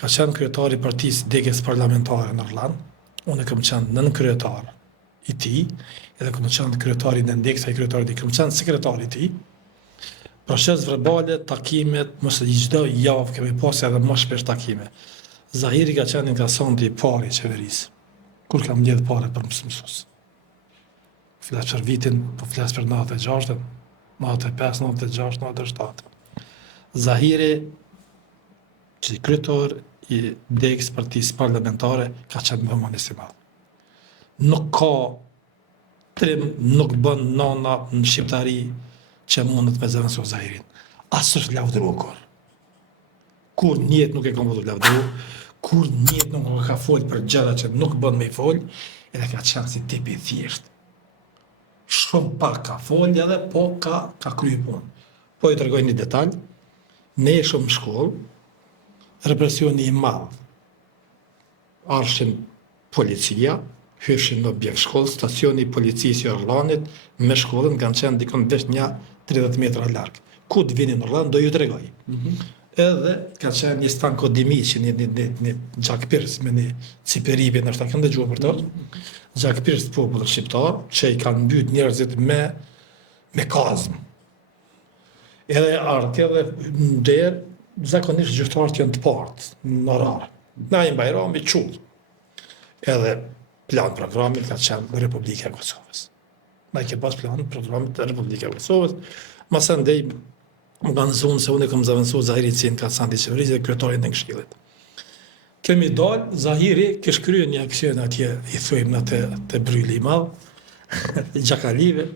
ka qenë kryetari i partisë degës parlamentare në Irland, unë kam qenë nën kryetar i tij, edhe kam qenë kryetari në ndeksa i kryetarit, kam qenë sekretari i tij. Proces verbale, takimet, mësë çdo javë kemi pas edhe më shpesh takime. Zahiri ka qenë inkasanti i parë i qeverisë, kur kam mbledh parë për mësues. Flas për vitin, po flas për 96, 95, 96, 97. Zahiri, që i kryetar i degës partisë parlamentare, ka qenë më humanist i madh. Nuk ka trim, nuk bën nana në shqiptari që mundet me zëvendësu Zahirin. Asë është lavdëruar kur. Kur njët nuk e ka mundur lavdëru, kur njët nuk ka folë për gjëra që nuk bën me i folë, edhe ka qenë si tipi thjesht. Shumë pak ka folë edhe, po ka krye punë. Po i tregoj një detalj, ne e shumë shkollë, represioni i madh. Arshin policia, hyshin në objekt shkollë, stacioni i policisë i Orlanit me shkollën kanë qenë dikon veç një 30 metra larg. Ku të vini në Orlan, do ju tregoj. Edhe ka qenë një Stanko Dimiqi, një Gjak Pirs me një Ciperibi, nështë ta kanë dëgjuar për të. Gjak Pirs të popullit shqiptar, që i kanë mbyt njerëzit me kazm. Edhe ardhë, edhe ndër, zakonisht gjyqtarët janë të partë, në orar. Na i Bajrami qull. Edhe plan programit ka qenë Republika e Kosovës. Na i ke pas plan programit të Republika e Kosovës, masa ndej më kanë zonë se unë e kam zavendësu Zahirin si në kasanti qeverisë dhe kryetarin e këshillit. Kemi dalë, Zahiri kish kryer një aksion atje, i thujmë në të bryli i madh, Gjakalive,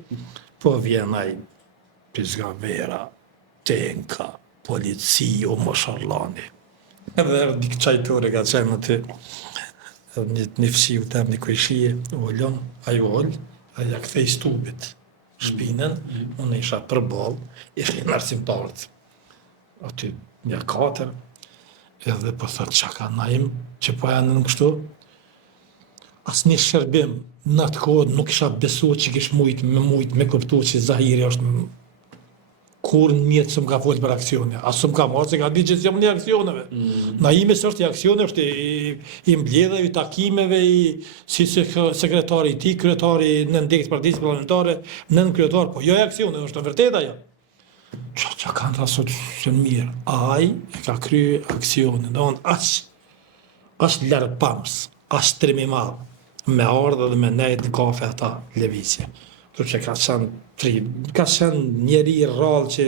po vjen ai Pizgavera, tenka, polici, o mosharllani. Edhe di qajtore ka qenë aty, një fshiu tem një kujshije, u olon, ai u ol, ai ja kthej stupit shpinën, unë isha për ball, ishin arsimtarët. Aty një 4, edhe po thot çka ka naim, që po janë në kështu. Asnjë shërbim në atë kohë nuk isha besuar që kish mujt me kuptu që Zahiri është kur njëtë së më ka folë për aksione. Asë së më ka marrë se ka di që s'jam një aksioneve. Na ime së është i aksione, është i mbledheve, i takimeve, si sekretari i ti, kryetari në ndekës partisë parlamentare, nën kryetar, po jo e aksione, është të vërteta ja. Që kanë të asot që në mirë, aj e ka kry aksione, do në ashtë lërë pams, ashtë trimi madhë, me ardhe dhe me nejtë në kafe ata levizje. Që ka qenë njeri i rrallë që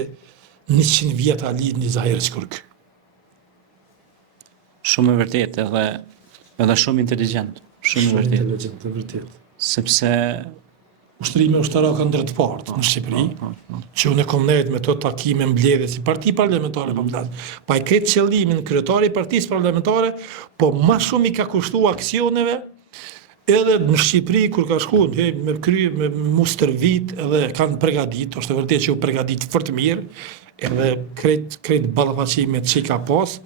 100 vjetë a lidë një zahirë që kërkë. Shumë e vërtet edhe shumë inteligent. Shumë e vërtet. Sepse Ushtrimi ushtarak kanë drejt partë në Shqipëri, që unë e kom nejtë me të takime mbledhje si parti parlamentare për mbledhje. Pa i kretë qëllimin kryetari i partisë parlamentare, po ma shumë i ka kushtu aksioneve, edhe në Shqipëri, kur ka shku, me mustër vit, edhe kanë pregadit, është e vërtet që u pregadit fort mirë, edhe kretë ballafaqime që i ka pas,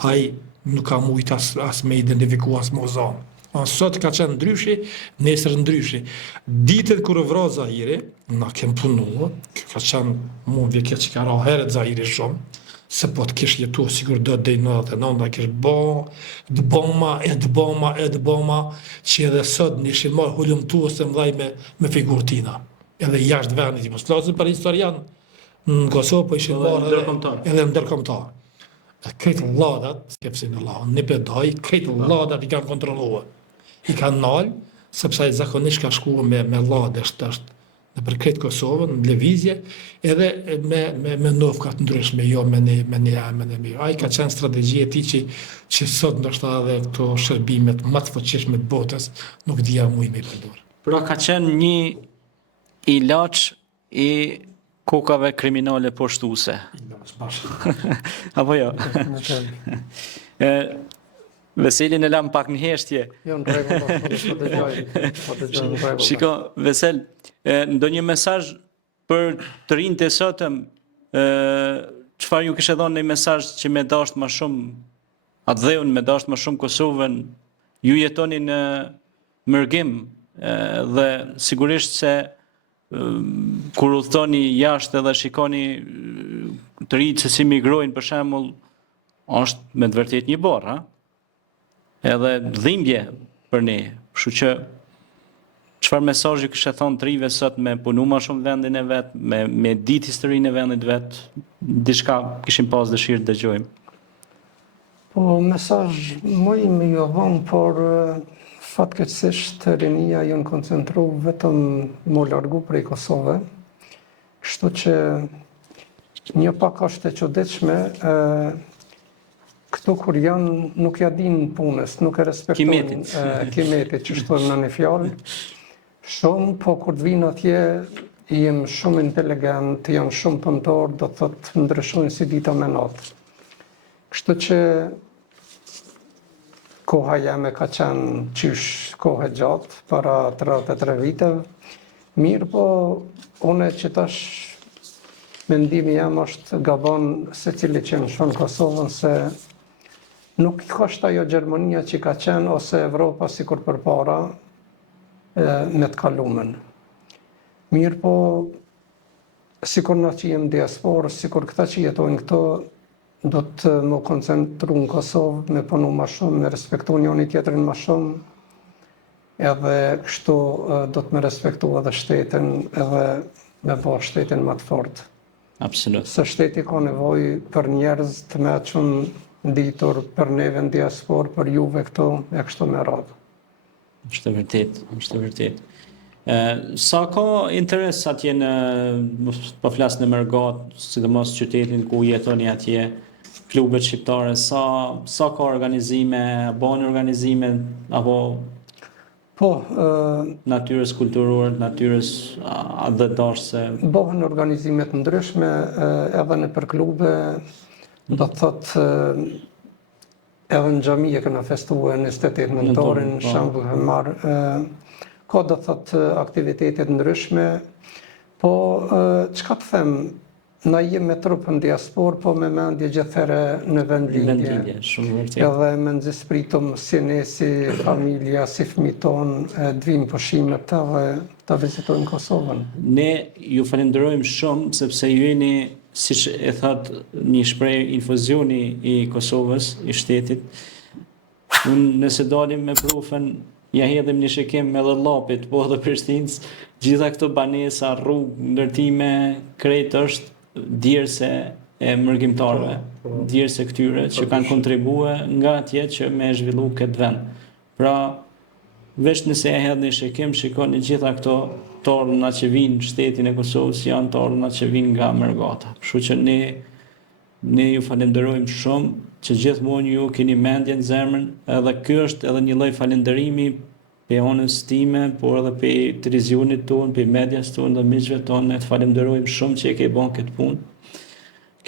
ai nuk ka mujt as me identifiku as me zonë. Sot ka qenë ndryshi, nesër ndryshi. Ditën kur vra Zahiri, na kem punu, ka qenë mu vjekje që ka ra heret Zahiri shumë, se po të kish jetu sigur do të dejnë 99, kish dëboma, që edhe sot nishin marë hullumtu se mdhaj me figurë tina. Edhe jashtë vendit, i mos flasin për historian, në Kosovë po ishin marë edhe ndërkombëtar. Kretë ladat, skepsi në lavën, një pedaj, kretë ladat i kanë kontrolluar. I kanë nalë, sepse ai zakonisht ka shkuar me ladë, është në për kretë Kosovën, në lëvizje, edhe me novkat ndryshme, jo me një. Ai ka qenë strategji e tij që sot ndoshta edhe këto shërbimet më të fuqishme të botës nuk dija muj me përdor. Pra ka qenë një ilaç i kokave kriminale poshtuese. Apo jo? Veselin e lam pak në heshtje. Jo, në rregull, po dëgjoj. Shiko, Vesel, ndonjë mesazh për të rinjtë e sotëm, çfarë ju kishe dhënë një mesazh që me dashur më shumë atë dheun, me dashur më shumë Kosovën, ju jetoni në mërgim dhe sigurisht se kur udhtoni jashtë edhe shikoni të rinjtë se si migrojnë për shembull, është me të vërtet një borë, edhe dhimbje për ne. Kështu që çfarë mesazhi kishe thonë të rive sot me punu më shumë vendin e vet, me ditë historinë e vendit vet, diçka kishim pas dëshirë të dëgjojmë. Po mesazh më i më jo vonë, por fatkeqësisht rinia janë koncentru vetëm më largu prej Kosovë. Kështu që një pak është e çuditshme, këto kur janë nuk ja din punës, nuk e respektojnë kimetit që shtojmë në një fjalë, shumë, po kur të vinë atje, jem shumë inteligent, janë shumë pëmëtor, do të thotë ndryshojnë si dita me natë. Kështu që koha jeme ka qenë qysh kohë gjatë, para 33 viteve, mirë po, une që tash mendimi jam është gabon se cili që në shon Kosovën, se nuk është ajo Gjermania që ka qenë, ose Evropa si kur përpara me të kalumen. Mirë po, si kur na që jem diasporë, si kur këta që jetojnë këto, do të më koncentru në Kosovë, me punu ma shumë, me respektu njoni tjetërin ma shumë, edhe kështu do të me respektu edhe shtetin, edhe me bo shtetin ma të fortë. Absolut. Se shteti ka nevoj për njerëz të meqën ditur për neve në diaspor, për juve këto, e kështu me radhë. Është vërtet. Sa ka interes atje në, po flas në Mërgat, sidomos qytetin ku jetoni atje, klubet shqiptare, sa ka organizime, bën organizime, apo po, natyrës kulturore, natyrës dhe dashse? Bëhen organizimet ndryshme, edhe në për klube, do të thotë edhe në xhami e këna festuar në 28 nëntorin, shembull e marr, ka do të thotë aktivitetet ndryshme, po çka të them, na jem me trupën diaspor, po me mendje gjithëherë në vendlindje. Edhe me nxespritëm si ne, si familja, si fëmijët tonë, dvim pushimet edhe ta vizitojmë Kosovën. Ne ju falenderojmë shumë sepse ju jeni siç e thot një shprehje infuzioni i Kosovës, i shtetit, unë nëse dalim me profën, ja hedhim një shikim me llapit, po edhe Prishtinës, gjitha këto banesa, rrugë, ndërtime, krejt është djerse e mërgjimtarëve, djerse këtyre që kanë kontribuar nga atje që me zhvillu këtë vend. Pra, veç nëse e hedhni shikim, shikoni gjitha këto torna që vinë shtetin e Kosovës janë torna që vinë nga Mërgata. Kështu që ne ju falenderojmë shumë që gjithmonë ju keni mendje në zemrën, edhe ky është edhe një lloj falënderimi pe onës time, por edhe pe televizionit tonë, pe medias tonë dhe miqve tonë, ne të falenderojmë shumë që e ke bën këtë punë.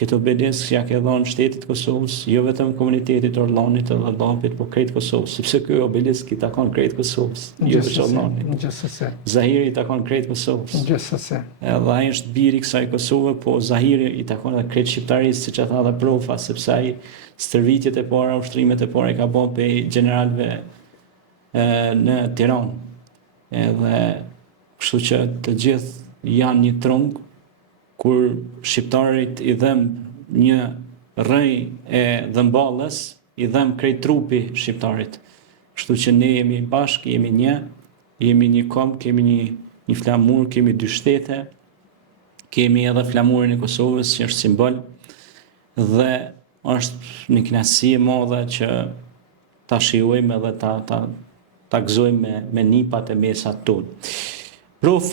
Këtë obelisk që ja ke dhënë shtetit Kosovës, jo vetëm komunitetit Orlonit edhe Llapit, por krejt Kosovës, sepse ky obelisk i takon krejt Kosovës, jo vetëm Orlonit. Gjithsesi. Zahiri i takon krejt Kosovës. Gjithsesi. Edhe ai është biri i kësaj Kosove, po Zahiri i takon edhe krejt shqiptarisë, siç e tha dhe profa, sepse ai stërvitjet e para, ushtrimet e para i ka bën pe generalëve në Tiranë. Edhe kështu që të gjithë janë një trung kur shqiptarit i dhem një rrej e dhëmballës, i dhem krejt trupi shqiptarit. Kështu që ne jemi bashkë, jemi një kom, kemi një flamur, kemi dy shtete, kemi edhe flamurin e Kosovës që është simbol, dhe është një kënaqësi e madhe që ta shijojmë edhe ta gëzojmë me nipat e mesat tonë. Prof,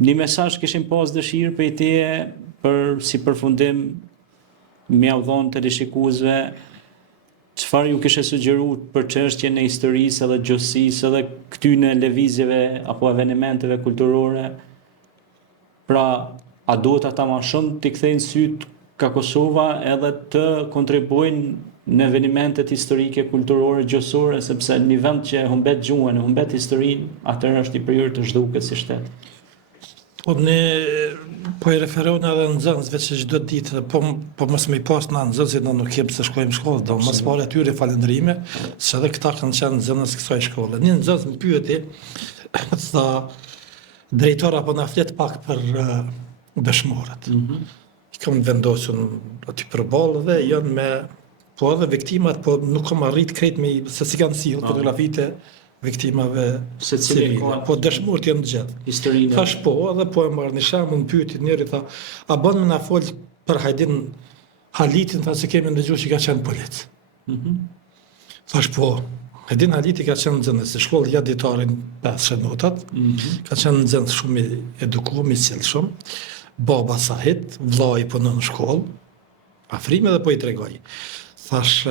një mesazh kishim pas dëshirë për teje për si përfundim m'ia dhënë teleshikuesve çfarë ju kishe sugjeruar për çështjen e historisë edhe gjuhësisë edhe këtyne lëvizjeve apo evenimenteve kulturore. Pra, a duhet ata më shumë t'i kthejnë syt ka Kosova edhe të kontribuojnë në evenimentet historike, kulturore, gjuhësore, sepse një vend që humbet gjuhën, humbet historinë, atëherë është i prirur të zhduket si shtet. Po ne po i referojnë edhe nxënësve që çdo ditë, po mos më i pas na nxënësit na nuk kem se shkojmë shkollë, do mos pare atyre falëndrime, se edhe këta kanë qenë nxënës kësaj shkolle. Një nxënës më pyeti, tha drejtori apo na flet pak për dëshmorët. I kam vendosur aty përballë dhe janë me po edhe viktimat, po nuk kam arrit krejt me se si kanë sill fotografitë viktimave civile, po dëshmorët janë gjithë. Historinë. Thash po, edhe po e marrë një shembull, më pyeti njëri, tha, a bën me na fol për Hajdin Halitin, tha se kemi ndëgjuar që ka qenë polic. Thash po, Hajdin Haliti ka qenë nxënës e shkollë ja ditarin 5 shënotat, ka qenë nxënës shumë i edukuar, i sjellshëm. Baba Sahit, vllai punon në shkollë, afrime dhe po i tregoj. Thash,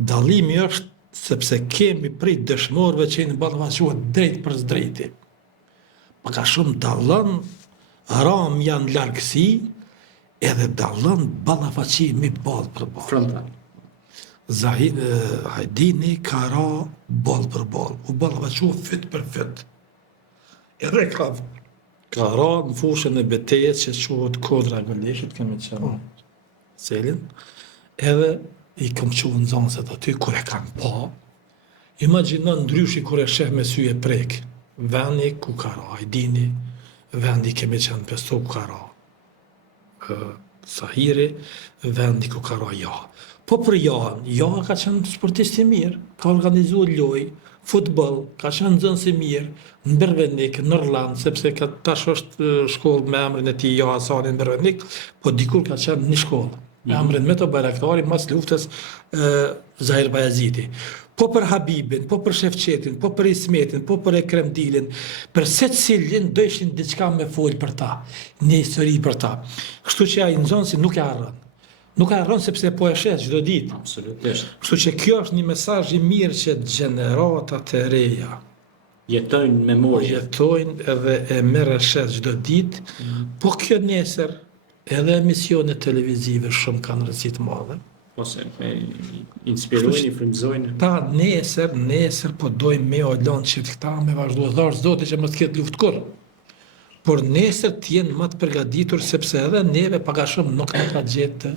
dallimi është sepse kemi prej dëshmorëve që në ballafaqohet drejt për drejti. Po ka shumë dallon, ram janë largësi, edhe dallon ballafaqimi ball për ball. Frontal. Hajdini ka ra ball për ball, u ballafaqohet fyt për fyt. Edhe ka ra në fushën e betejës që quhet Kodra e Goleshit, kemi qenë selin, edhe i kam qenë nxënësat aty kur e kanë pa. Imagjinon ndryshi kur e sheh me sy e prek. Vendi ku ka ra Hajdini, vendi kemi qenë pesto ku ka ra Sahiri, vendi ku ka ra Jaha. Po për Jaha ka qenë sportist i mirë, ka organizuar lojë, futboll, ka qenë nxënës i mirë, në Bervenik, në Irland, sepse tash është shkollë me emrin e tij Jaha Hasani në Bervenik, po dikur ka qenë një shkollë. Me emrin me të Bayraktari mas luftës Zahir Bayaziti. Po për Habibin, po për Shefqetin, po për Ismetin, po për Ekrem Dilin, për secilin do ishin diçka me fol për ta, një histori për ta. Kështu që ai nxënësi nuk e harron. Nuk e harron sepse po e shes çdo ditë. Absolutisht. Kështu që kjo është një mesazh i mirë që gjeneratat e reja Jetojnë memorie. jetojnë edhe e merr shes çdo ditë, po kjo nesër edhe emisionet televizive shumë kanë rëndësi të madhe. Ose inspirojnë, frymëzojnë. Ta nesër po dojmë me olon që këta me vazhdo dhash zoti që mos ketë luftë kurrë. Por nesër të jenë më të përgatitur sepse edhe neve pak a shumë nuk na ka gjetë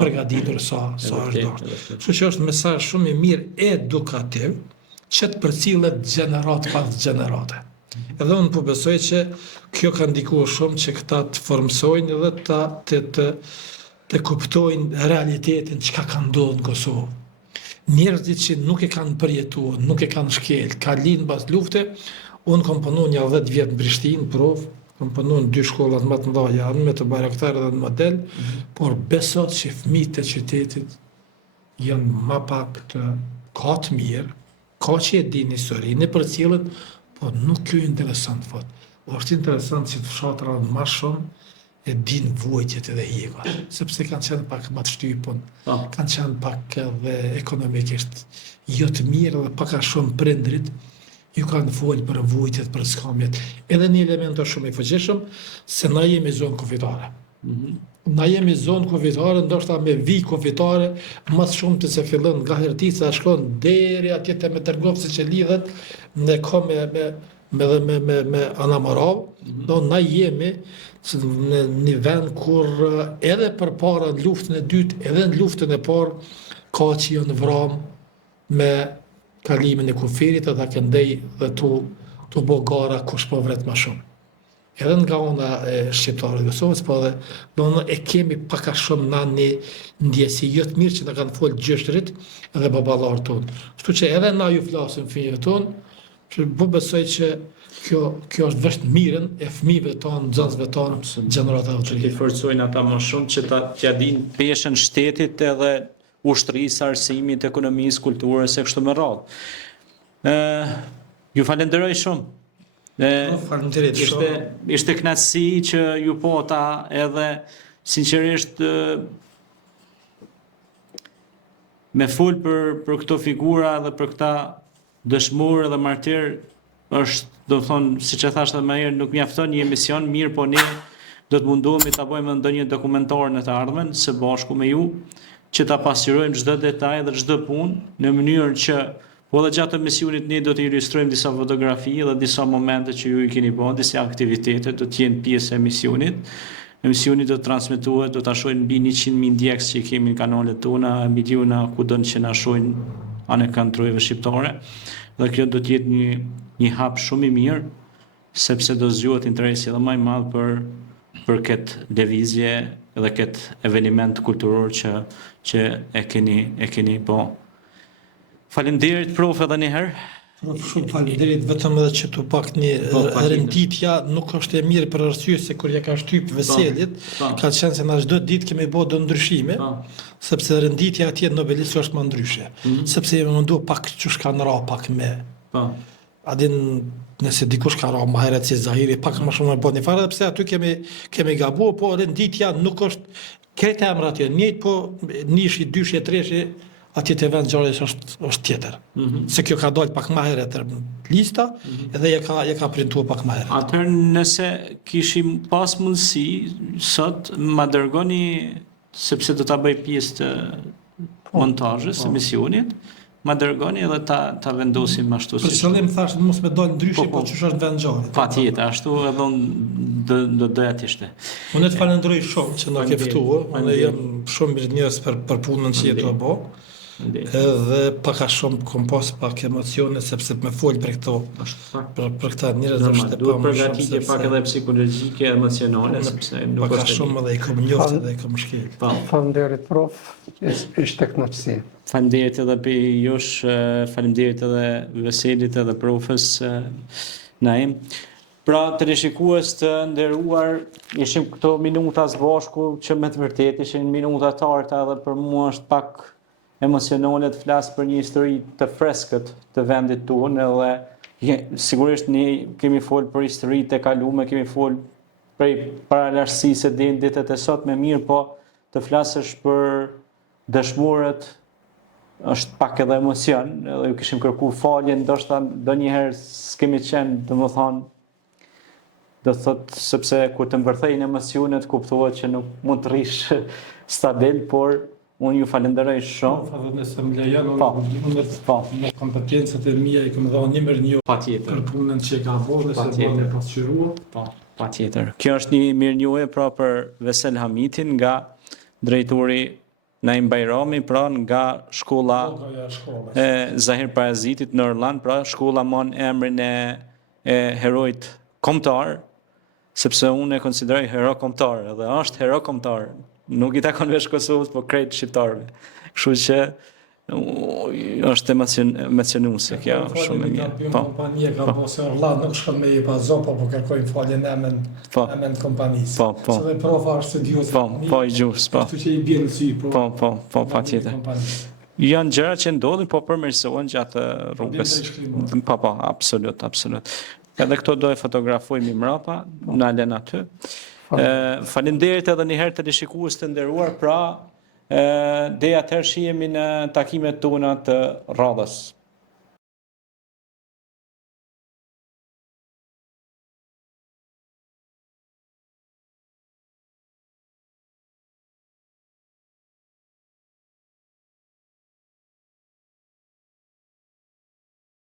përgatitur sa është dorë. Kështu që është mesazh shumë i mirë edukativ që të përcillet gjenerat pas gjenerate. Edhe unë po besoj që kjo ka ndikuar shumë që këta të formsojnë dhe të kuptojnë realitetin çka ka ndodhur në Kosovë. Njerëzit që nuk e kanë përjetuar, nuk e kanë shkel, ka lind pas lufte, unë kam punuar një 10 vjet në Prishtinë, provë, kam punuar në 2 shkollat më të mëdha janë me të Bayraktar dhe në Model, por besoj që fëmijët e qytetit janë më pak ka të mirë, ka që e din historinë për cilën, po nuk kjo interesant fort. Është interesant që të fshatra më shumë e din vojtjet edhe hjekat, sepse kanë qenë pak më të shtypun, kanë qenë pak edhe ekonomikisht jo të mirë dhe pak a shumë prindrit ju kanë folë për vojtjet, për skamjet. Edhe një element është shumë i fuqishëm se na jemi zonë kufitare. Na jemi zonë kufitare, ndoshta me vi kufitare, më shumë të se fillon nga Hertica, shkon deri atje te me Tërgovci që lidhet në ko me Anamarav, do na jemi në një vend kur edhe për para në luftën e dytë, edhe në luftën e parë, ka që janë vram me kalimin e kufirit edhe këndej dhe tu bo gara kush po vret më shumë. Edhe nga ona e shqiptare e Kosovës, po edhe do e kemi pak a shumë na një ndjesi jo të mirë që na kanë folë gjështërit edhe baballarët tonë. Kështu që edhe na ju flasim fëmijëve tonë, që bu besoj që kjo është vesh mirën e fëmijëve tonë, nxënësve tonë, gjeneratave të Që t'i forcojnë ata më shumë që t'ja dinë peshën shtetit edhe ushtrisë, arsimit, ekonomisë, kulturës e kështu me radhë. Ju falenderoj shumë. Faleminderit shumë. Ishte kënaqësi që ju po ta edhe sinqerisht me fol për këto figura dhe për këta dëshmorë dhe martir është, do të thonë, siç e thash edhe më herë, nuk mjafton një emision, mirë po ne do të mundohemi ta bëjmë ndonjë dokumentar në të ardhmen së bashku me ju, që ta pasqyrojmë çdo detaj dhe çdo punë në mënyrë që po edhe gjatë emisionit ne do të ilustrojmë disa fotografi dhe disa momente që ju i keni bërë, disa aktivitete do të jenë pjesë e emisionit. Emisioni do të transmetohet, do ta shohin mbi 100.000 ndjekës që kemi në kanalet tona, miliona kudon që na shohin anë kantrojve shqiptare. Dhe kjo do të jetë një hap shumë i mirë, sepse do zgjuhet interesi edhe më i madh për këtë lëvizje dhe këtë eveniment kulturor që e keni po. Faleminderit prof edhe një herë. Shumë faleminderit, vetëm edhe që tu pak një renditja nuk është e mirë për arsye se kur ja ka shtyp Veselit, ka qenë se na çdo ditë kemi bërë do ndryshime, sepse renditja atje në Nobelis është më ndryshe, sepse jemi mundu pak çush kanë ra pak me. Adin nëse dikush ka ra më herët si Zahiri, pak më shumë me bën një farë, pse aty kemi gabuar, po renditja nuk është këtë emra atje, njëjtë po nishi, dyshi, treshi, atje të vend gjarës është tjetër. Se kjo ka dalë pak ma herët lista, edhe je ka printuar pak ma herët. Atëherë nëse kishim pas mundësi, sot ma dërgoni, sepse do ta bëj pjesë të montazhës, emisionit, ma dërgoni edhe ta vendosim ashtu si. Për qëllim thash mos me dalë ndryshe, po ç'është është vend gjarë. Patjetër, ashtu edhe unë do doja të ishte. Unë të falenderoj shumë që na ke ftuar, unë jam shumë mirënjohës për punën që jetu e bë. Edhe pak a shumë kom pas pak emocione sepse me fol për këto për këta njerëz është duhet përgatitje pak edhe psikologjike, emocionale sepse nuk është pak a shumë edhe i kom njohur edhe i kom shkel. Faleminderit prof, ishte kënaqësi. Faleminderit edhe për jush, faleminderit edhe Veselit edhe profes Naim. Pra të rishikues të nderuar, ishim këto minuta së bashku që me të vërtetë ishin minuta të arta edhe për mua është pak emocionale të flas për një histori të freskët të vendit tonë edhe sigurisht ne kemi fol për historitë e kaluara, kemi fol prej paralarësisë deri në ditët e sotme mirë, po të flasësh për dëshmorët është pak edhe emocion, edhe ju kishim kërkuar falje, ndoshta ndonjëherë s'kemi qenë, domethënë do thotë sepse kur të mbërthejnë emocionet kuptohet që nuk mund të rrish stabil, por unë ju falenderoj shumë. Nëse më lejon, me kompetencat e mia i kam dhënë një mirënjohje për punën që ka bërë, se bën e pasqyruar. Patjetër. Kjo është një mirënjohje pra për Vesel Hamitin nga drejtori Naim Bajrami, pra nga shkolla e Zahir Parazitit në Orlan, pra shkolla mon emrin e e herojt kombëtar, sepse unë e konsideroj hero kombëtar, edhe është hero kombëtar. Nuk i takon veç Kosovës, po krejt shqiptarëve. Kështu që është emocionuese kjo, shumë e mirë. Po. Kompania ka bose Allah nuk shkon me i pa zopa, po kërkojnë faljen emën kompanisë. Po. Se dhe profa është studios. Po i gjus, po. Kështu që i bjen sy, Po, patjetër. Janë gjëra që ndodhin, po përmirësohen gjatë rrugës. Po, absolut. Edhe këto do e fotografojmë mbrapa, nalen aty. Faleminderit edhe një herë teleshikues të nderuar, pra deri atëherë shihemi në takimet tona të radhës.